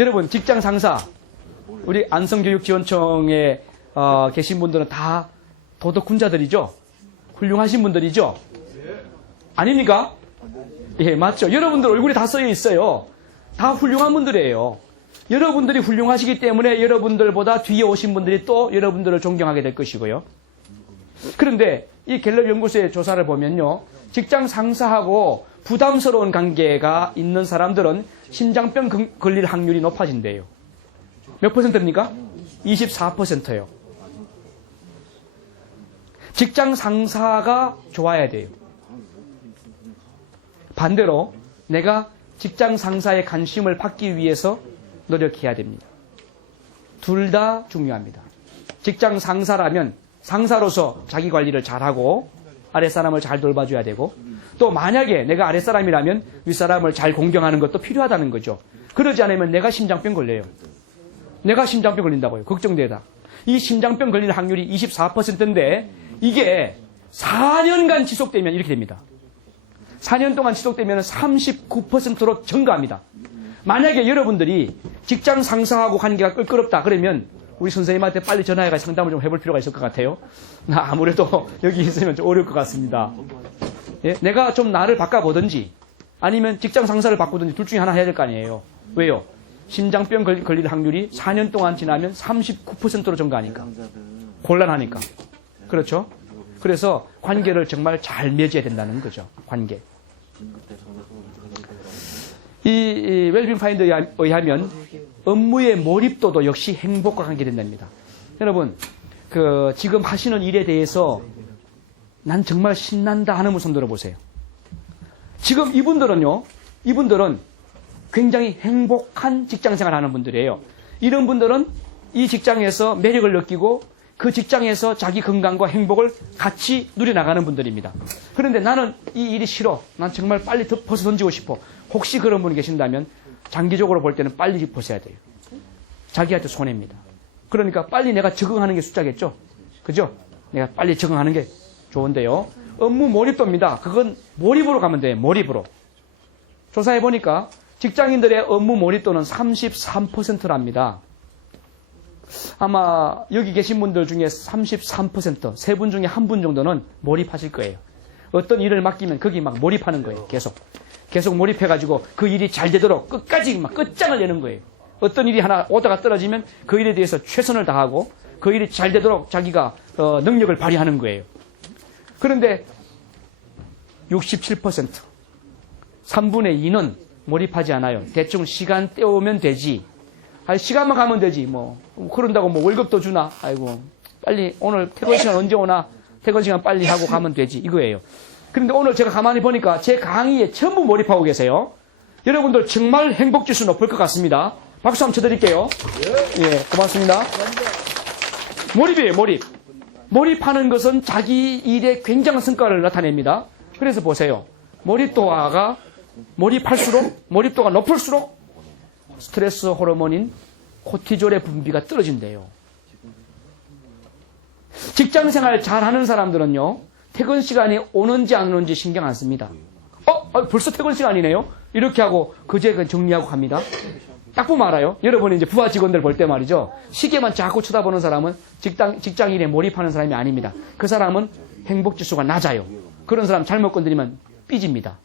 여러분, 직장 상사, 우리 안성교육지원청에 계신 분들은 다 도덕군자들이죠? 훌륭하신 분들이죠? 아닙니까? 예, 맞죠? 여러분들 얼굴에 다 써여 있어요. 다 훌륭한 분들이에요. 여러분들이 훌륭하시기 때문에 여러분들보다 뒤에 오신 분들이 또 여러분들을 존경하게 될 것이고요. 그런데 이 갤럽 연구소의 조사를 보면요. 직장 상사하고 부담스러운 관계가 있는 사람들은 심장병 걸릴 확률이 높아진대요. 몇 퍼센트입니까? 24%예요. 직장 상사가 좋아야 돼요. 반대로 내가 직장 상사의 관심을 받기 위해서 노력해야 됩니다. 둘 다 중요합니다. 직장 상사라면 상사로서 자기 관리를 잘하고 아랫사람을 잘 돌봐줘야 되고 또 만약에 내가 아랫사람이라면 윗사람을 잘 공경하는 것도 필요하다는 거죠. 그러지 않으면 내가 심장병 걸려요. 내가 심장병 걸린다고요. 걱정되다. 이 심장병 걸릴 확률이 24%인데 이게 4년간 지속되면 이렇게 됩니다. 4년 동안 지속되면 39%로 증가합니다. 만약에 여러분들이 직장 상사하고 관계가 껄끄럽다 그러면 우리 선생님한테 빨리 전화해가 상담을 좀 해볼 필요가 있을 것 같아요. 나 아무래도 여기 있으면 좀 어려울 것 같습니다. 예? 내가 좀 나를 바꿔보든지 아니면 직장 상사를 바꾸든지 둘 중에 하나 해야 될 거 아니에요. 왜요? 심장병 걸릴 확률이 4년 동안 지나면 39%로 증가하니까. 곤란하니까. 그렇죠? 그래서 관계를 정말 잘 맺어야 된다는 거죠. 관계. 이 웰빙 파인더에 의하면 업무의 몰입도도 역시 행복과 관계된답니다. 여러분, 지금 하시는 일에 대해서 난 정말 신난다 하는 분 손 들어보세요. 지금 이분들은 굉장히 행복한 직장생활 하는 분들이에요. 이런 분들은 이 직장에서 매력을 느끼고 그 직장에서 자기 건강과 행복을 같이 누려나가는 분들입니다. 그런데 나는 이 일이 싫어. 난 정말 빨리 벗어 던지고 싶어. 혹시 그런 분이 계신다면 장기적으로 볼 때는 빨리 벗어야 돼요. 자기한테 손해입니다. 그러니까 빨리 내가 적응하는 게 숫자겠죠. 그죠? 내가 빨리 적응하는 게 좋은데요. 업무 몰입도입니다. 그건 몰입으로 가면 돼요. 몰입으로. 조사해보니까 직장인들의 업무 몰입도는 33%랍니다. 아마 여기 계신 분들 중에 33%, 세 분 중에 한 분 정도는 몰입하실 거예요. 어떤 일을 맡기면 거기 막 몰입하는 거예요. 계속 몰입해가지고 그 일이 잘 되도록 끝까지 막 끝장을 내는 거예요. 어떤 일이 하나 오다가 떨어지면 그 일에 대해서 최선을 다하고 그 일이 잘 되도록 자기가 능력을 발휘하는 거예요. 그런데 67%, 3분의 2는 몰입하지 않아요. 대충 시간 때우면 되지. 시간만 가면 되지. 그런다고 월급도 주나? 아이고, 빨리 오늘 퇴근 시간 언제 오나? 퇴근 시간 빨리 하고 가면 되지. 이거예요. 그런데 오늘 제가 가만히 보니까 제 강의에 전부 몰입하고 계세요. 여러분들 정말 행복지수 높을 것 같습니다. 박수 한번 쳐드릴게요. 예, 고맙습니다. 몰입이에요, 몰입. 몰입하는 것은 자기 일에 굉장한 성과를 나타냅니다. 그래서 보세요. 몰입도가 높을수록 스트레스 호르몬인 코티졸의 분비가 떨어진대요. 직장생활 잘하는 사람들은요. 퇴근 시간이 오는지 안 오는지 신경 안 씁니다. 벌써 퇴근 시간이네요. 이렇게 하고 그제 정리하고 갑니다. 딱 보면 알아요. 여러분이 이제 부하 직원들 볼 때 말이죠. 시계만 자꾸 쳐다보는 사람은 직장 일에 몰입하는 사람이 아닙니다. 그 사람은 행복지수가 낮아요. 그런 사람 잘못 건드리면 삐집니다.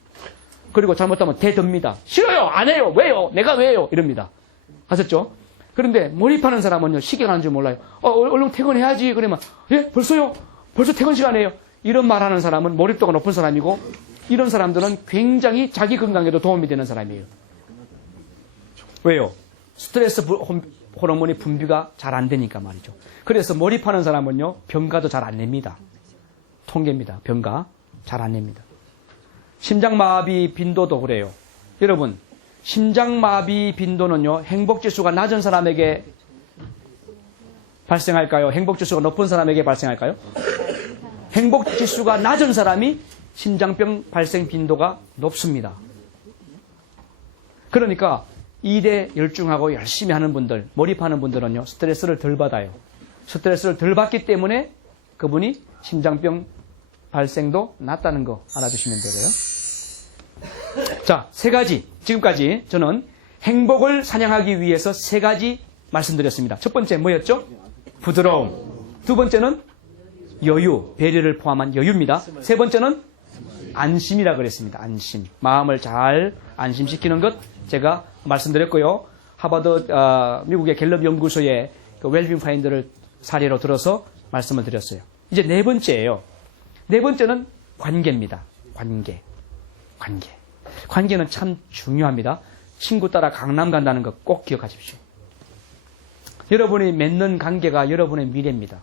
그리고 잘못하면 대듭니다. 싫어요. 안 해요. 왜요? 내가 왜요? 이럽니다. 아셨죠? 그런데 몰입하는 사람은요. 시계가 나는 줄 몰라요. 얼른 퇴근해야지. 그러면 예? 벌써요? 벌써 퇴근 시간이에요. 이런 말하는 사람은 몰입도가 높은 사람이고 이런 사람들은 굉장히 자기 건강에도 도움이 되는 사람이에요. 왜요? 스트레스 호르몬의 분비가 잘 안 되니까 말이죠. 그래서 몰입하는 사람은요. 병가도 잘 안 냅니다. 통계입니다. 병가 잘 안 냅니다. 심장마비 빈도도 그래요. 여러분, 심장마비 빈도는요. 행복지수가 낮은 사람에게 발생할까요? 행복지수가 높은 사람에게 발생할까요? 행복지수가 낮은 사람이 심장병 발생 빈도가 높습니다. 그러니까 일에 열중하고 열심히 하는 분들, 몰입하는 분들은요. 스트레스를 덜 받아요. 스트레스를 덜 받기 때문에 그분이 심장병 발생도 낮다는 거 알아두시면 되고요. 자, 세 가지. 지금까지 저는 행복을 사냥하기 위해서 세 가지 말씀드렸습니다. 첫 번째 뭐였죠? 부드러움. 두 번째는 여유, 배려를 포함한 여유입니다. 세 번째는 안심이라 그랬습니다. 안심. 마음을 잘 안심시키는 것 제가 말씀드렸고요. 하버드 미국의 갤럽 연구소의 그 웰빙 파인드를 사례로 들어서 말씀을 드렸어요. 이제 네 번째예요. 네 번째는 관계입니다. 관계는 참 중요합니다. 친구 따라 강남 간다는 거 꼭 기억하십시오. 여러분이 맺는 관계가 여러분의 미래입니다.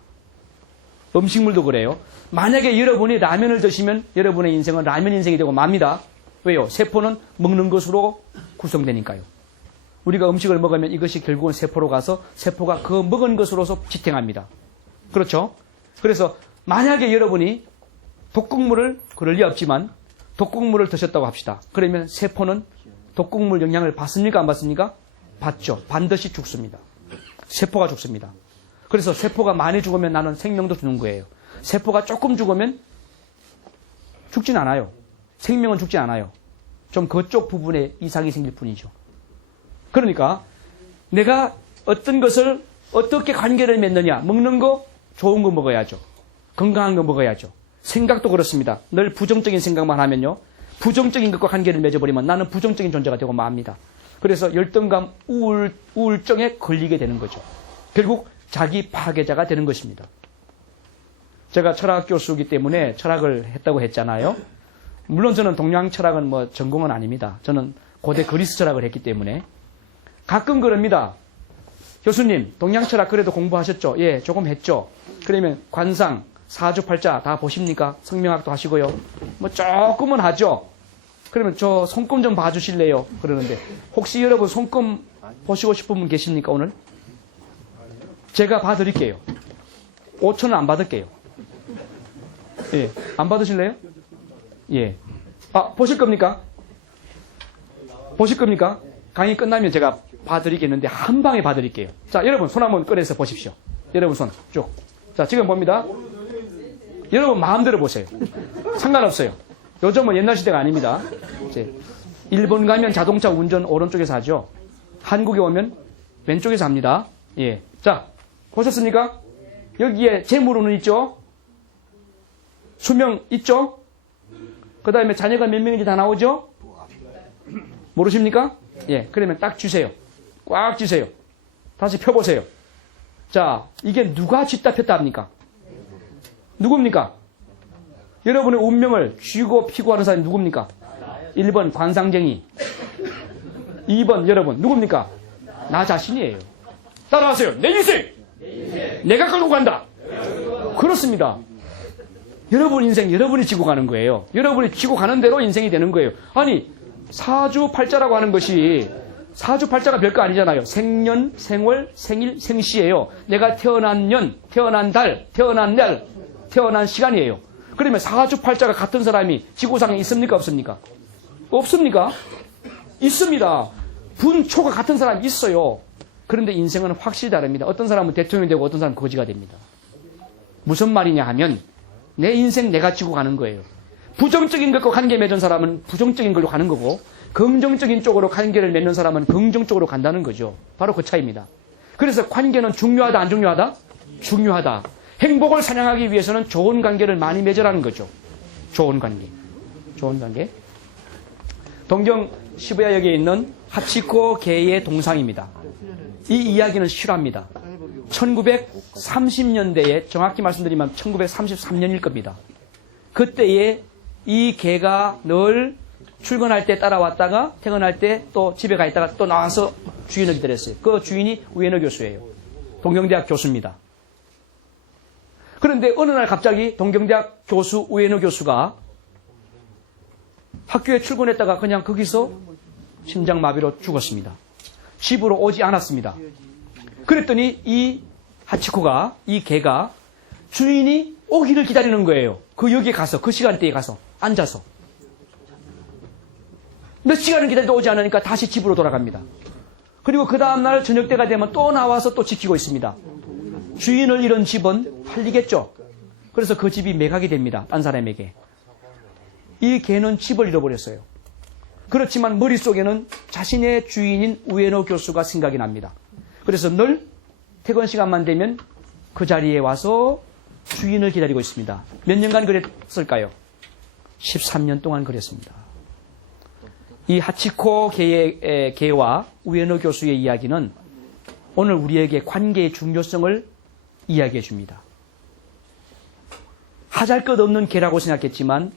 음식물도 그래요. 만약에 여러분이 라면을 드시면 여러분의 인생은 라면 인생이 되고 맙니다. 왜요? 세포는 먹는 것으로 구성되니까요. 우리가 음식을 먹으면 이것이 결국은 세포로 가서 세포가 그 먹은 것으로서 지탱합니다. 그렇죠? 그래서 만약에 여러분이 독극물을 그럴 리 없지만 독극물을 드셨다고 합시다. 그러면 세포는 독극물 영향을 받습니까? 안 받습니까? 받죠. 반드시 죽습니다. 세포가 죽습니다. 그래서 세포가 많이 죽으면 나는 생명도 주는 거예요. 세포가 조금 죽으면 죽진 않아요. 생명은 죽지 않아요. 좀 그쪽 부분에 이상이 생길 뿐이죠. 그러니까 내가 어떤 것을 어떻게 관계를 맺느냐. 먹는 거 좋은 거 먹어야죠. 건강한 거 먹어야죠. 생각도 그렇습니다. 늘 부정적인 생각만 하면요. 부정적인 것과 관계를 맺어버리면 나는 부정적인 존재가 되고 맙니다. 그래서 열등감, 우울증에 걸리게 되는 거죠. 결국 자기 파괴자가 되는 것입니다. 제가 철학 교수이기 때문에 철학을 했다고 했잖아요. 물론 저는 동양 철학은 뭐 전공은 아닙니다. 저는 고대 그리스 철학을 했기 때문에 가끔 그럽니다. 교수님, 동양 철학 그래도 공부하셨죠? 예, 조금 했죠. 그러면 관상, 사주팔자 다 보십니까? 성명학도 하시고요. 뭐 조금은 하죠. 그러면 저 손금 좀 봐주실래요? 그러는데 혹시 여러분 손금 보시고 싶은 분 계십니까 오늘? 제가 봐드릴게요. 5,000원 안 받을게요. 예, 안 받으실래요? 예. 아, 보실 겁니까? 보실 겁니까? 강의 끝나면 제가 봐드리겠는데 한 방에 봐드릴게요. 자, 여러분 손 한번 꺼내서 보십시오. 여러분 손 쭉. 자, 지금 봅니다. 여러분 마음대로 보세요. 상관없어요. 요즘은 옛날 시대가 아닙니다. 이제 일본 가면 자동차 운전 오른쪽에서 하죠. 한국에 오면 왼쪽에서 합니다. 예. 자, 보셨습니까? 여기에 재물운은 있죠? 수명 있죠? 그 다음에 자녀가 몇 명인지 다 나오죠? 모르십니까? 예. 그러면 딱 쥐세요. 꽉 쥐세요. 다시 펴보세요. 자, 이게 누가 쥐다 폈다 합니까? 누굽니까? 여러분의 운명을 쥐고 피고 하는 사람이 누굽니까? 1번 관상쟁이. 2번 여러분 누굽니까? 나 자신이에요. 따라하세요. 내 인생 내가 끌고 간다. 그렇습니다. 여러분 인생 여러분이 지고 가는 거예요. 여러분이 지고 가는 대로 인생이 되는 거예요. 아니 사주팔자라고 하는 것이 사주팔자가 별거 아니잖아요. 생년, 생월, 생일, 생시예요. 내가 태어난 년, 태어난 달, 태어난 날, 태어난 시간이에요. 그러면 사주팔자가 같은 사람이 지구상에 있습니까? 없습니까? 없습니까? 있습니다. 분초가 같은 사람이 있어요. 그런데 인생은 확실히 다릅니다. 어떤 사람은 대통령이 되고 어떤 사람은 거지가 됩니다. 무슨 말이냐 하면 내 인생 내가 지고 가는 거예요. 부정적인 것과 관계 맺은 사람은 부정적인 걸로 가는 거고 긍정적인 쪽으로 관계를 맺는 사람은 긍정적으로 간다는 거죠. 바로 그 차이입니다. 그래서 관계는 중요하다 안 중요하다? 중요하다. 행복을 사냥하기 위해서는 좋은 관계를 많이 맺으라는 거죠. 좋은 관계. 좋은 관계. 동경 시부야역에 있는 하치코 게의 동상입니다. 이 이야기는 실화입니다. 1930년대에 정확히 말씀드리면 1933년일 겁니다. 그때에 이 개가 늘 출근할 때 따라왔다가 퇴근할 때 또 집에 가 있다가 또 나와서 주인을 기다렸어요. 그 주인이 우에노 교수예요. 동경대학 교수입니다. 그런데 어느 날 갑자기 동경대학 교수 우에노 교수가 학교에 출근했다가 그냥 거기서 심장마비로 죽었습니다. 집으로 오지 않았습니다. 그랬더니 이 하치코가 이 개가 주인이 오기를 기다리는 거예요. 그 여기에 가서 그 시간대에 가서 앉아서 몇 시간을 기다려도 오지 않으니까 다시 집으로 돌아갑니다. 그리고 그 다음날 저녁 때가 되면 또 나와서 또 지키고 있습니다. 주인을 잃은 집은 팔리겠죠. 그래서 그 집이 매각이 됩니다. 딴 사람에게. 이 개는 집을 잃어버렸어요. 그렇지만 머릿속에는 자신의 주인인 우에노 교수가 생각이 납니다. 그래서 늘 퇴근 시간만 되면 그 자리에 와서 주인을 기다리고 있습니다. 몇 년간 그랬을까요? 13년 동안 그랬습니다. 이 하치코 개와 우에노 교수의 이야기는 오늘 우리에게 관계의 중요성을 이야기해 줍니다. 하잘것없는 개라고 생각했지만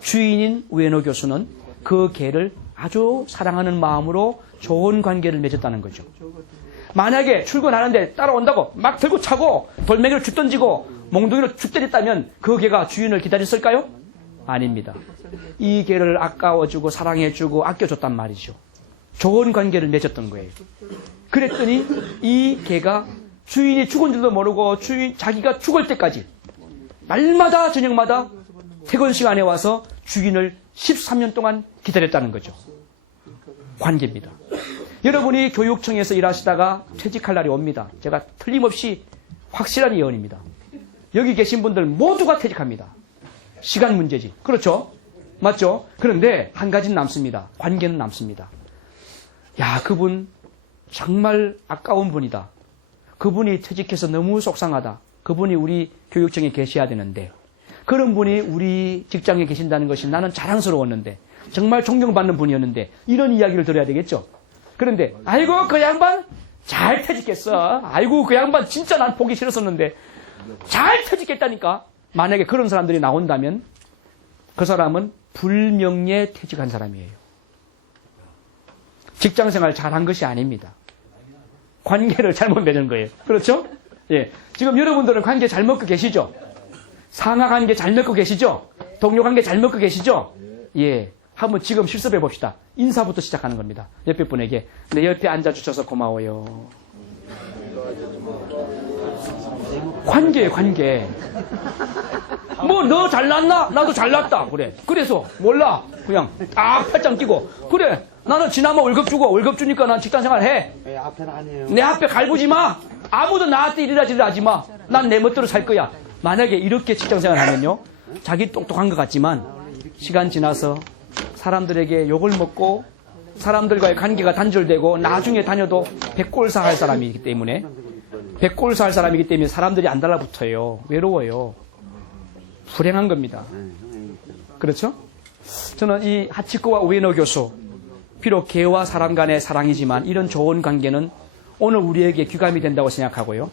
주인인 우에노 교수는 그 개를 아주 사랑하는 마음으로 좋은 관계를 맺었다는 거죠. 만약에 출근하는데 따라온다고 막 들고 차고 돌멩이를 죽 던지고 몽둥이로 죽 때렸다면 그 개가 주인을 기다렸을까요? 아닙니다. 이 개를 아까워주고 사랑해주고 아껴줬단 말이죠. 좋은 관계를 맺었던 거예요. 그랬더니 이 개가 주인이 죽은 줄도 모르고 자기가 죽을 때까지 날마다 저녁마다 퇴근 시간에 와서 주인을 13년 동안 기다렸다는 거죠. 관계입니다. 여러분이 교육청에서 일하시다가 퇴직할 날이 옵니다. 제가 틀림없이 확실한 예언입니다. 여기 계신 분들 모두가 퇴직합니다. 시간 문제지. 그렇죠? 맞죠? 그런데 한 가지는 남습니다. 관계는 남습니다. 야, 그분 정말 아까운 분이다. 그분이 퇴직해서 너무 속상하다. 그분이 우리 교육청에 계셔야 되는데 그런 분이 우리 직장에 계신다는 것이 나는 자랑스러웠는데 정말 존경받는 분이었는데 이런 이야기를 들어야 되겠죠. 그런데 아이고 그 양반 잘 퇴직했어. 아이고 그 양반 진짜 난 보기 싫었었는데 잘 퇴직했다니까. 만약에 그런 사람들이 나온다면 그 사람은 불명예 퇴직한 사람이에요. 직장생활 잘한 것이 아닙니다. 관계를 잘못 맺은 거예요. 그렇죠? 예. 지금 여러분들은 관계 잘 먹고 계시죠? 상하 관계 잘 맺고 계시죠? 동료 관계 잘 먹고 계시죠? 예. 한번 지금 실습해 봅시다. 인사부터 시작하는 겁니다. 옆에 분에게. 내 옆에 앉아주셔서 고마워요. 관계예요, 관계. 뭐, 너 잘났나? 나도 잘났다. 그래. 그래서, 몰라. 그냥 딱 팔짱 끼고. 그래. 나는 지나면 월급 주고, 월급 주니까 난 직장 생활 해. 내 앞에는 아니에요. 내 앞에 갈구지 마. 아무도 나한테 이리라지를 하지 마. 난 내 멋대로 살 거야. 만약에 이렇게 직장 생활 하면요. 자기 똑똑한 것 같지만, 시간 지나서 사람들에게 욕을 먹고, 사람들과의 관계가 단절되고, 나중에 다녀도 백골사 할 사람이기 때문에, 백골사 할 사람이기 때문에 사람들이 안 달라붙어요. 외로워요. 불행한 겁니다. 그렇죠? 저는 이 하치코와 우에노 교수, 비록 개와 사람 간의 사랑이지만 이런 좋은 관계는 오늘 우리에게 귀감이 된다고 생각하고요.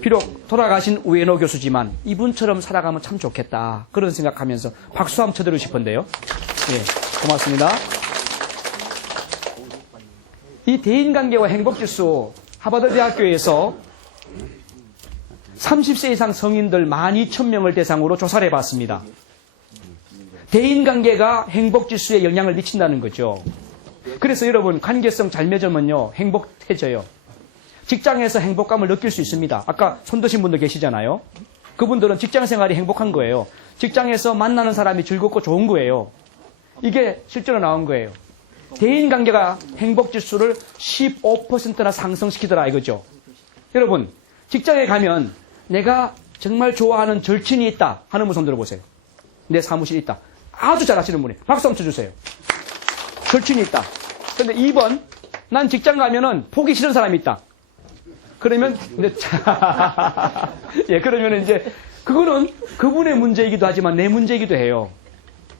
비록 돌아가신 우에노 교수지만 이분처럼 살아가면 참 좋겠다. 그런 생각하면서 박수 한번 쳐드리고 싶은데요. 예, 고맙습니다. 이 대인관계와 행복지수 하버드 대학교에서 30세 이상 성인들 12,000명을 대상으로 조사를 해봤습니다. 대인관계가 행복지수에 영향을 미친다는 거죠. 그래서 여러분 관계성 잘 맺으면요 행복해져요. 직장에서 행복감을 느낄 수 있습니다. 아까 손 드신 분들 계시잖아요. 그분들은 직장 생활이 행복한 거예요. 직장에서 만나는 사람이 즐겁고 좋은 거예요. 이게 실제로 나온 거예요. 대인관계가 행복지수를 15%나 상승시키더라 이거죠. 여러분 직장에 가면 내가 정말 좋아하는 절친이 있다 하는 분 손 들어보세요. 내 사무실에 있다. 아주 잘하시는 분이 박수 한번 쳐주세요. 절친이 있다. 그런데 2번 난 직장 가면은 보기 싫은 사람이 있다. 그러면 예, 그러면 이제 그거는 그분의 문제이기도 하지만 내 문제이기도 해요.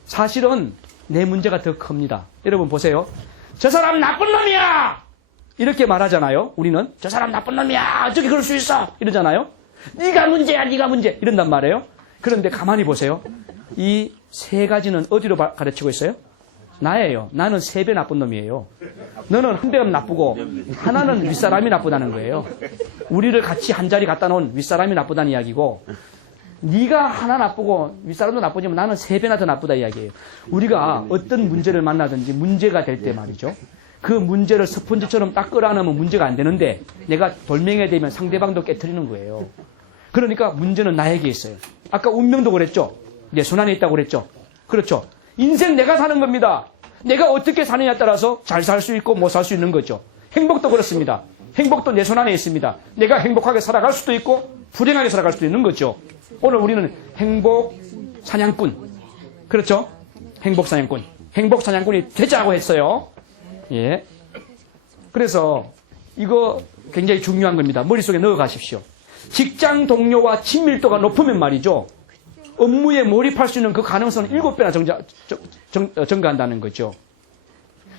사실은 내 문제가 더 큽니다. 여러분 보세요. 저 사람 나쁜 놈이야! 이렇게 말하잖아요. 우리는 저 사람 나쁜 놈이야! 어떻게 그럴 수 있어! 이러잖아요. 네가 문제야, 네가 문제! 이런단 말이에요. 그런데 가만히 보세요. 이 세 가지는 어디로 가르치고 있어요? 나예요. 나는 3배 나쁜 놈이에요. 너는 1배는 나쁘고 하나는 윗사람이 나쁘다는 거예요. 우리를 같이 한 자리 갖다 놓은 윗사람이 나쁘다는 이야기고 네가 하나 나쁘고 윗사람도 나쁘지만 나는 3배나 더 나쁘다 이야기예요. 우리가 어떤 문제를 만나든지 문제가 될 때 말이죠. 그 문제를 스펀지처럼 딱 끌어안으면 문제가 안 되는데 내가 돌멩이가 되면 상대방도 깨트리는 거예요. 그러니까 문제는 나에게 있어요. 아까 운명도 그랬죠. 내 손안에 있다고 그랬죠. 그렇죠. 인생 내가 사는 겁니다. 내가 어떻게 사느냐에 따라서 잘 살 수 있고 못 살 수 있는 거죠. 행복도 그렇습니다. 행복도 내 손 안에 있습니다. 내가 행복하게 살아갈 수도 있고 불행하게 살아갈 수도 있는 거죠. 오늘 우리는 행복 사냥꾼. 그렇죠? 행복 사냥꾼. 행복 사냥꾼이 되자고 했어요. 예. 그래서 이거 굉장히 중요한 겁니다. 머릿속에 넣어 가십시오. 직장 동료와 친밀도가 높으면 말이죠. 업무에 몰입할 수 있는 그 가능성은 7배나 증가한다는 거죠.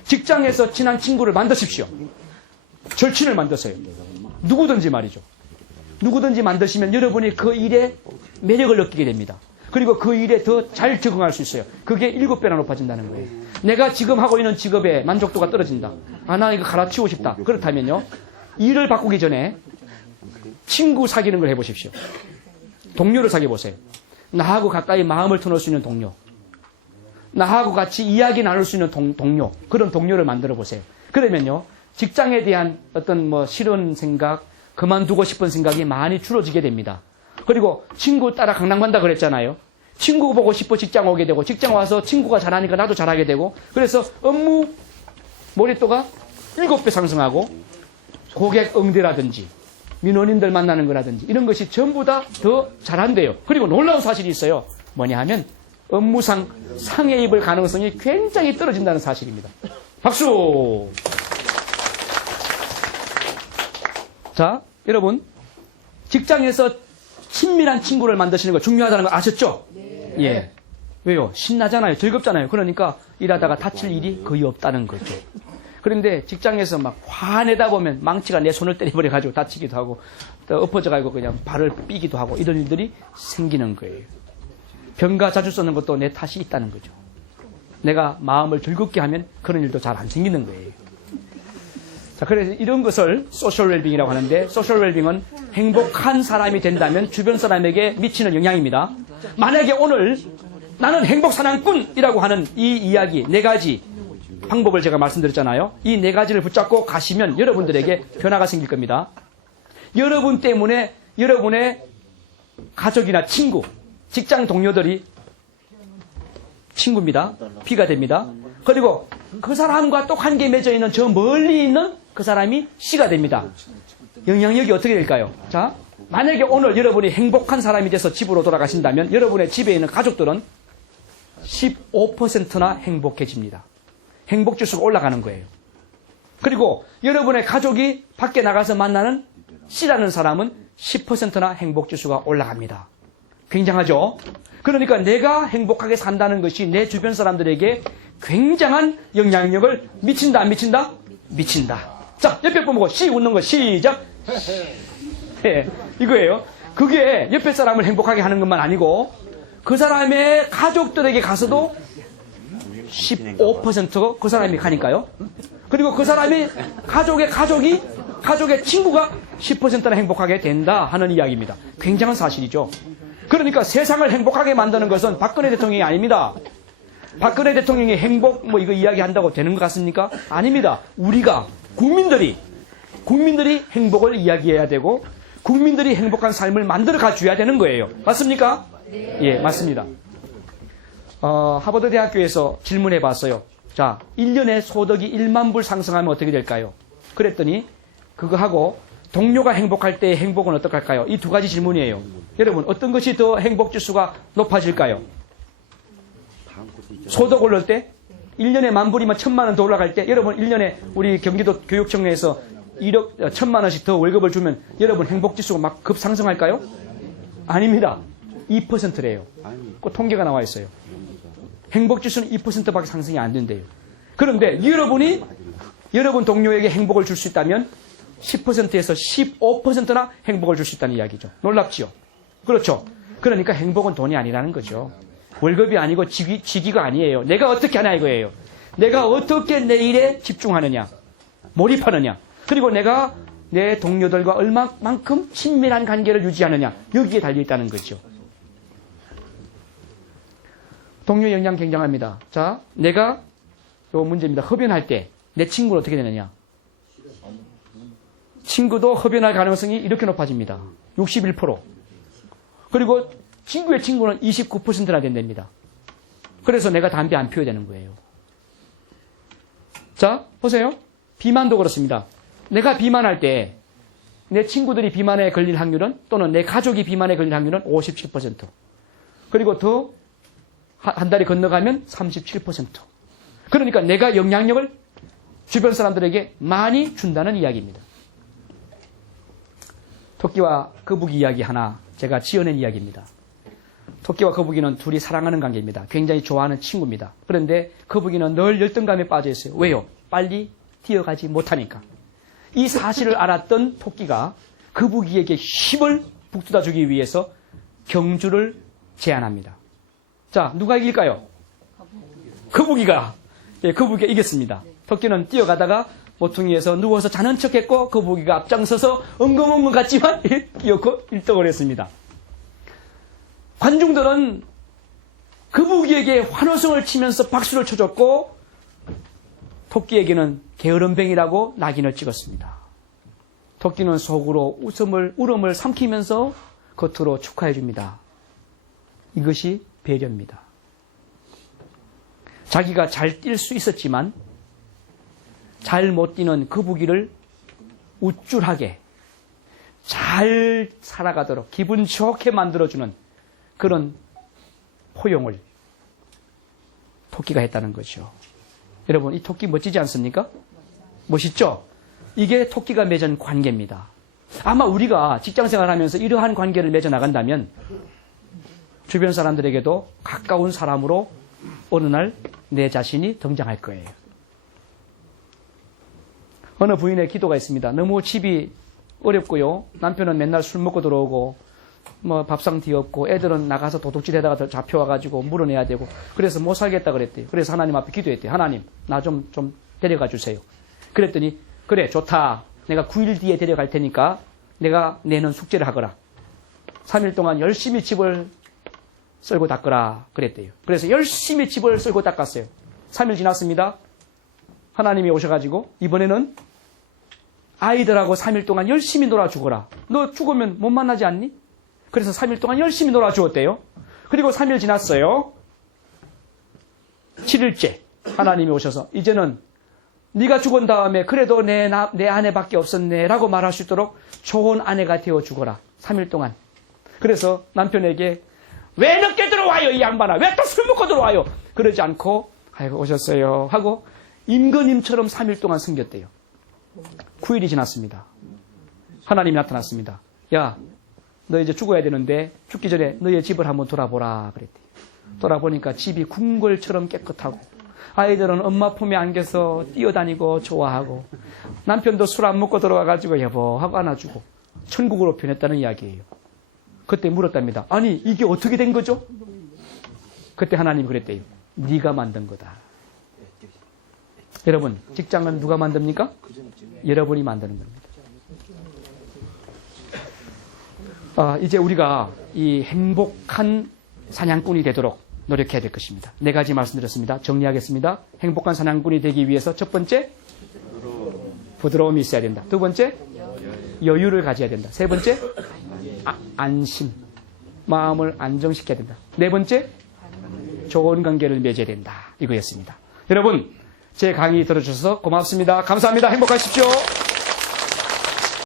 직장에서 친한 친구를 만드십시오. 절친을 만드세요. 누구든지 말이죠. 누구든지 만드시면 여러분이 그 일에 매력을 느끼게 됩니다. 그리고 그 일에 더 잘 적응할 수 있어요. 그게 7배나 높아진다는 거예요. 내가 지금 하고 있는 직업에 만족도가 떨어진다. 아, 나 이거 갈아치우고 싶다. 그렇다면요. 일을 바꾸기 전에 친구 사귀는 걸 해보십시오. 동료를 사귀어보세요. 나하고 가까이 마음을 터놓을 수 있는 동료. 나하고 같이 이야기 나눌 수 있는 동료. 그런 동료를 만들어 보세요. 그러면요. 직장에 대한 어떤 싫은 생각, 그만두고 싶은 생각이 많이 줄어지게 됩니다. 그리고 친구 따라 강남 간다 그랬잖아요. 친구 보고 싶어 직장 오게 되고, 직장 와서 친구가 잘하니까 나도 잘하게 되고, 그래서 업무 몰입도가 7배 상승하고, 고객 응대라든지, 민원인들 만나는 거라든지, 이런 것이 전부 다 더 잘한대요. 그리고 놀라운 사실이 있어요. 뭐냐 하면, 업무상 상해 입을 가능성이 굉장히 떨어진다는 사실입니다. 박수! 자, 여러분, 직장에서 친밀한 친구를 만드시는 거 중요하다는 거 아셨죠? 네. 예. 왜요? 신나잖아요. 즐겁잖아요. 그러니까 일하다가 다칠 일이 거의 없다는 거죠. 그런데 직장에서 막 화내다 보면 망치가 내 손을 때려버려가지고 다치기도 하고, 또 엎어져가지고 그냥 발을 삐기도 하고, 이런 일들이 생기는 거예요. 병가 자주 쓰는 것도 내 탓이 있다는 거죠. 내가 마음을 즐겁게 하면 그런 일도 잘 안 생기는 거예요. 자, 그래서 이런 것을 소셜 웰빙이라고 하는데, 소셜 웰빙은 행복한 사람이 된다면 주변 사람에게 미치는 영향입니다. 만약에 오늘 나는 행복 사냥꾼이라고 하는 이 이야기, 4가지 방법을 제가 말씀드렸잖아요. 이 4가지를 붙잡고 가시면 여러분들에게 변화가 생길 겁니다. 여러분 때문에 여러분의 가족이나 친구, 직장 동료들이 친구입니다. 피가 됩니다. 그리고 그 사람과 또 관계 맺어 있는 저 멀리 있는 그 사람이 씨가 됩니다. 영향력이 어떻게 될까요? 자, 만약에 오늘 여러분이 행복한 사람이 돼서 집으로 돌아가신다면 여러분의 집에 있는 가족들은 15%나 행복해집니다. 행복지수가 올라가는 거예요. 그리고 여러분의 가족이 밖에 나가서 만나는 씨라는 사람은 10%나 행복지수가 올라갑니다. 굉장하죠? 그러니까 내가 행복하게 산다는 것이 내 주변 사람들에게 굉장한 영향력을 미친다, 안 미친다? 미친다. 자, 옆에 보고 씨 웃는 거 시작. 네, 이거예요. 그게 옆에 사람을 행복하게 하는 것만 아니고 그 사람의 가족들에게 가서도 15% 그 사람이 가니까요. 그리고 그 사람이 가족의 친구가 10%나 행복하게 된다 하는 이야기입니다. 굉장한 사실이죠. 그러니까 세상을 행복하게 만드는 것은 박근혜 대통령이 아닙니다. 박근혜 대통령이 행복 이거 이야기한다고 되는 것 같습니까? 아닙니다. 우리가 국민들이 행복을 이야기해야 되고 국민들이 행복한 삶을 만들어 가줘야 되는 거예요. 맞습니까? 네. 예, 맞습니다. 하버드 대학교에서 질문해 봤어요. 자, 1년에 소득이 1만 불 상승하면 어떻게 될까요? 그랬더니 그거하고 동료가 행복할 때의 행복은 어떡할까요? 이 2가지 질문이에요. 여러분, 어떤 것이 더 행복 지수가 높아질까요? 소득 올릴 때? 1년에 10,000불이면 1,000만 원 더 올라갈 때? 여러분, 1년에 우리 경기도 교육청에서 1,000만 원씩 더 월급을 주면 여러분 행복 지수가 막 급상승할까요? 아닙니다. 2%래요. 그 통계가 나와 있어요. 행복 지수는 2%밖에 상승이 안 된대요. 그런데 여러분 동료에게 행복을 줄 수 있다면 10%에서 15%나 행복을 줄 수 있다는 이야기죠. 놀랍지요? 그렇죠? 그러니까 행복은 돈이 아니라는 거죠. 월급이 아니고 직위가 아니에요. 내가 어떻게 하냐 이거예요. 내가 어떻게 내 일에 집중하느냐, 몰입하느냐, 그리고 내가 내 동료들과 얼마만큼 친밀한 관계를 유지하느냐, 여기에 달려있다는 거죠. 동료 영향 굉장합니다. 자, 내가 요 문제입니다. 흡연할 때 내 친구는 어떻게 되느냐. 친구도 흡연할 가능성이 이렇게 높아집니다. 61%. 그리고 친구의 친구는 29%나 된답니다. 그래서 내가 담배 안 피워야 되는 거예요. 자, 보세요. 비만도 그렇습니다. 내가 비만할 때 내 친구들이 비만에 걸릴 확률은, 또는 내 가족이 비만에 걸릴 확률은 57%. 그리고 더 한 달이 건너가면 37%. 그러니까 내가 영향력을 주변 사람들에게 많이 준다는 이야기입니다. 토끼와 거북이 이야기 하나 제가 지어낸 이야기입니다. 토끼와 거북이는 둘이 사랑하는 관계입니다. 굉장히 좋아하는 친구입니다. 그런데 거북이는 늘 열등감에 빠져 있어요. 왜요? 빨리 뛰어가지 못하니까. 이 사실을 알았던 토끼가 거북이에게 힘을 북돋아 주기 위해서 경주를 제안합니다. 자, 누가 이길까요? 거북이가. 예, 거북이가 이겼습니다. 토끼는 뛰어가다가 모퉁이에서 누워서 자는 척했고 거북이가 앞장서서 엉금엉금 갔지만 끼었고 1등을 했습니다. 관중들은 거북이에게 환호성을 치면서 박수를 쳐줬고 토끼에게는 게으름뱅이라고 낙인을 찍었습니다. 토끼는 속으로 울음을 삼키면서 겉으로 축하해 줍니다. 이것이 배려입니다. 자기가 잘 뛸 수 있었지만 잘 못 뛰는 거북이를 우쭐하게 잘 살아가도록 기분 좋게 만들어주는 그런 포용을 토끼가 했다는 거죠. 여러분, 이 토끼 멋지지 않습니까? 멋있죠? 이게 토끼가 맺은 관계입니다. 아마 우리가 직장생활하면서 이러한 관계를 맺어 나간다면 주변 사람들에게도 가까운 사람으로 어느 날 내 자신이 등장할 거예요. 어느 부인의 기도가 있습니다. 너무 집이 어렵고요. 남편은 맨날 술 먹고 들어오고 뭐 밥상 뒤엎고 애들은 나가서 도둑질하다가 잡혀와가지고 물어내야 되고 그래서 못 살겠다 그랬대요. 그래서 하나님 앞에 기도했대요. 하나님 나 좀 데려가 주세요. 그랬더니 그래 좋다. 내가 9일 뒤에 데려갈 테니까 내가 내는 숙제를 하거라. 3일 동안 열심히 집을 썰고 닦으라 그랬대요. 그래서 열심히 집을 썰고 닦았어요. 3일 지났습니다. 하나님이 오셔가지고 이번에는 아이들하고 3일 동안 열심히 놀아주거라. 너 죽으면 못 만나지 않니? 그래서 3일 동안 열심히 놀아주었대요. 그리고 3일 지났어요. 7일째 하나님이 오셔서 이제는 네가 죽은 다음에 그래도 내 아내밖에 없었네 라고 말할 수 있도록 좋은 아내가 되어 주거라. 3일 동안. 그래서 남편에게 왜 늦게 들어와요 이 양반아. 왜 또 술 먹고 들어와요. 그러지 않고 아이고 오셨어요 하고 임금님처럼 3일 동안 섬겼대요. 9일이 지났습니다. 하나님이 나타났습니다. 야, 너 이제 죽어야 되는데 죽기 전에 너의 집을 한번 돌아보라 그랬대요. 돌아보니까 집이 궁궐처럼 깨끗하고 아이들은 엄마 품에 안겨서 뛰어다니고 좋아하고 남편도 술 안 먹고 들어와가지고 여보 하고 안아주고 천국으로 변했다는 이야기예요. 그때 물었답니다. 아니 이게 어떻게 된 거죠? 그때 하나님이 그랬대요. 네가 만든 거다. 여러분 직장은 누가 만듭니까? 여러분이 만드는 겁니다. 이제 우리가 이 행복한 사냥꾼이 되도록 노력해야 될 것입니다. 4가지 말씀드렸습니다. 정리하겠습니다. 행복한 사냥꾼이 되기 위해서 첫 번째 부드러움이 있어야 된다. 두 번째 여유를 가져야 된다. 세 번째 안심, 마음을 안정시켜야 된다. 네 번째 좋은 관계를 맺어야 된다. 이거였습니다. 여러분 제 강의 들어주셔서 고맙습니다. 감사합니다. 행복하십시오.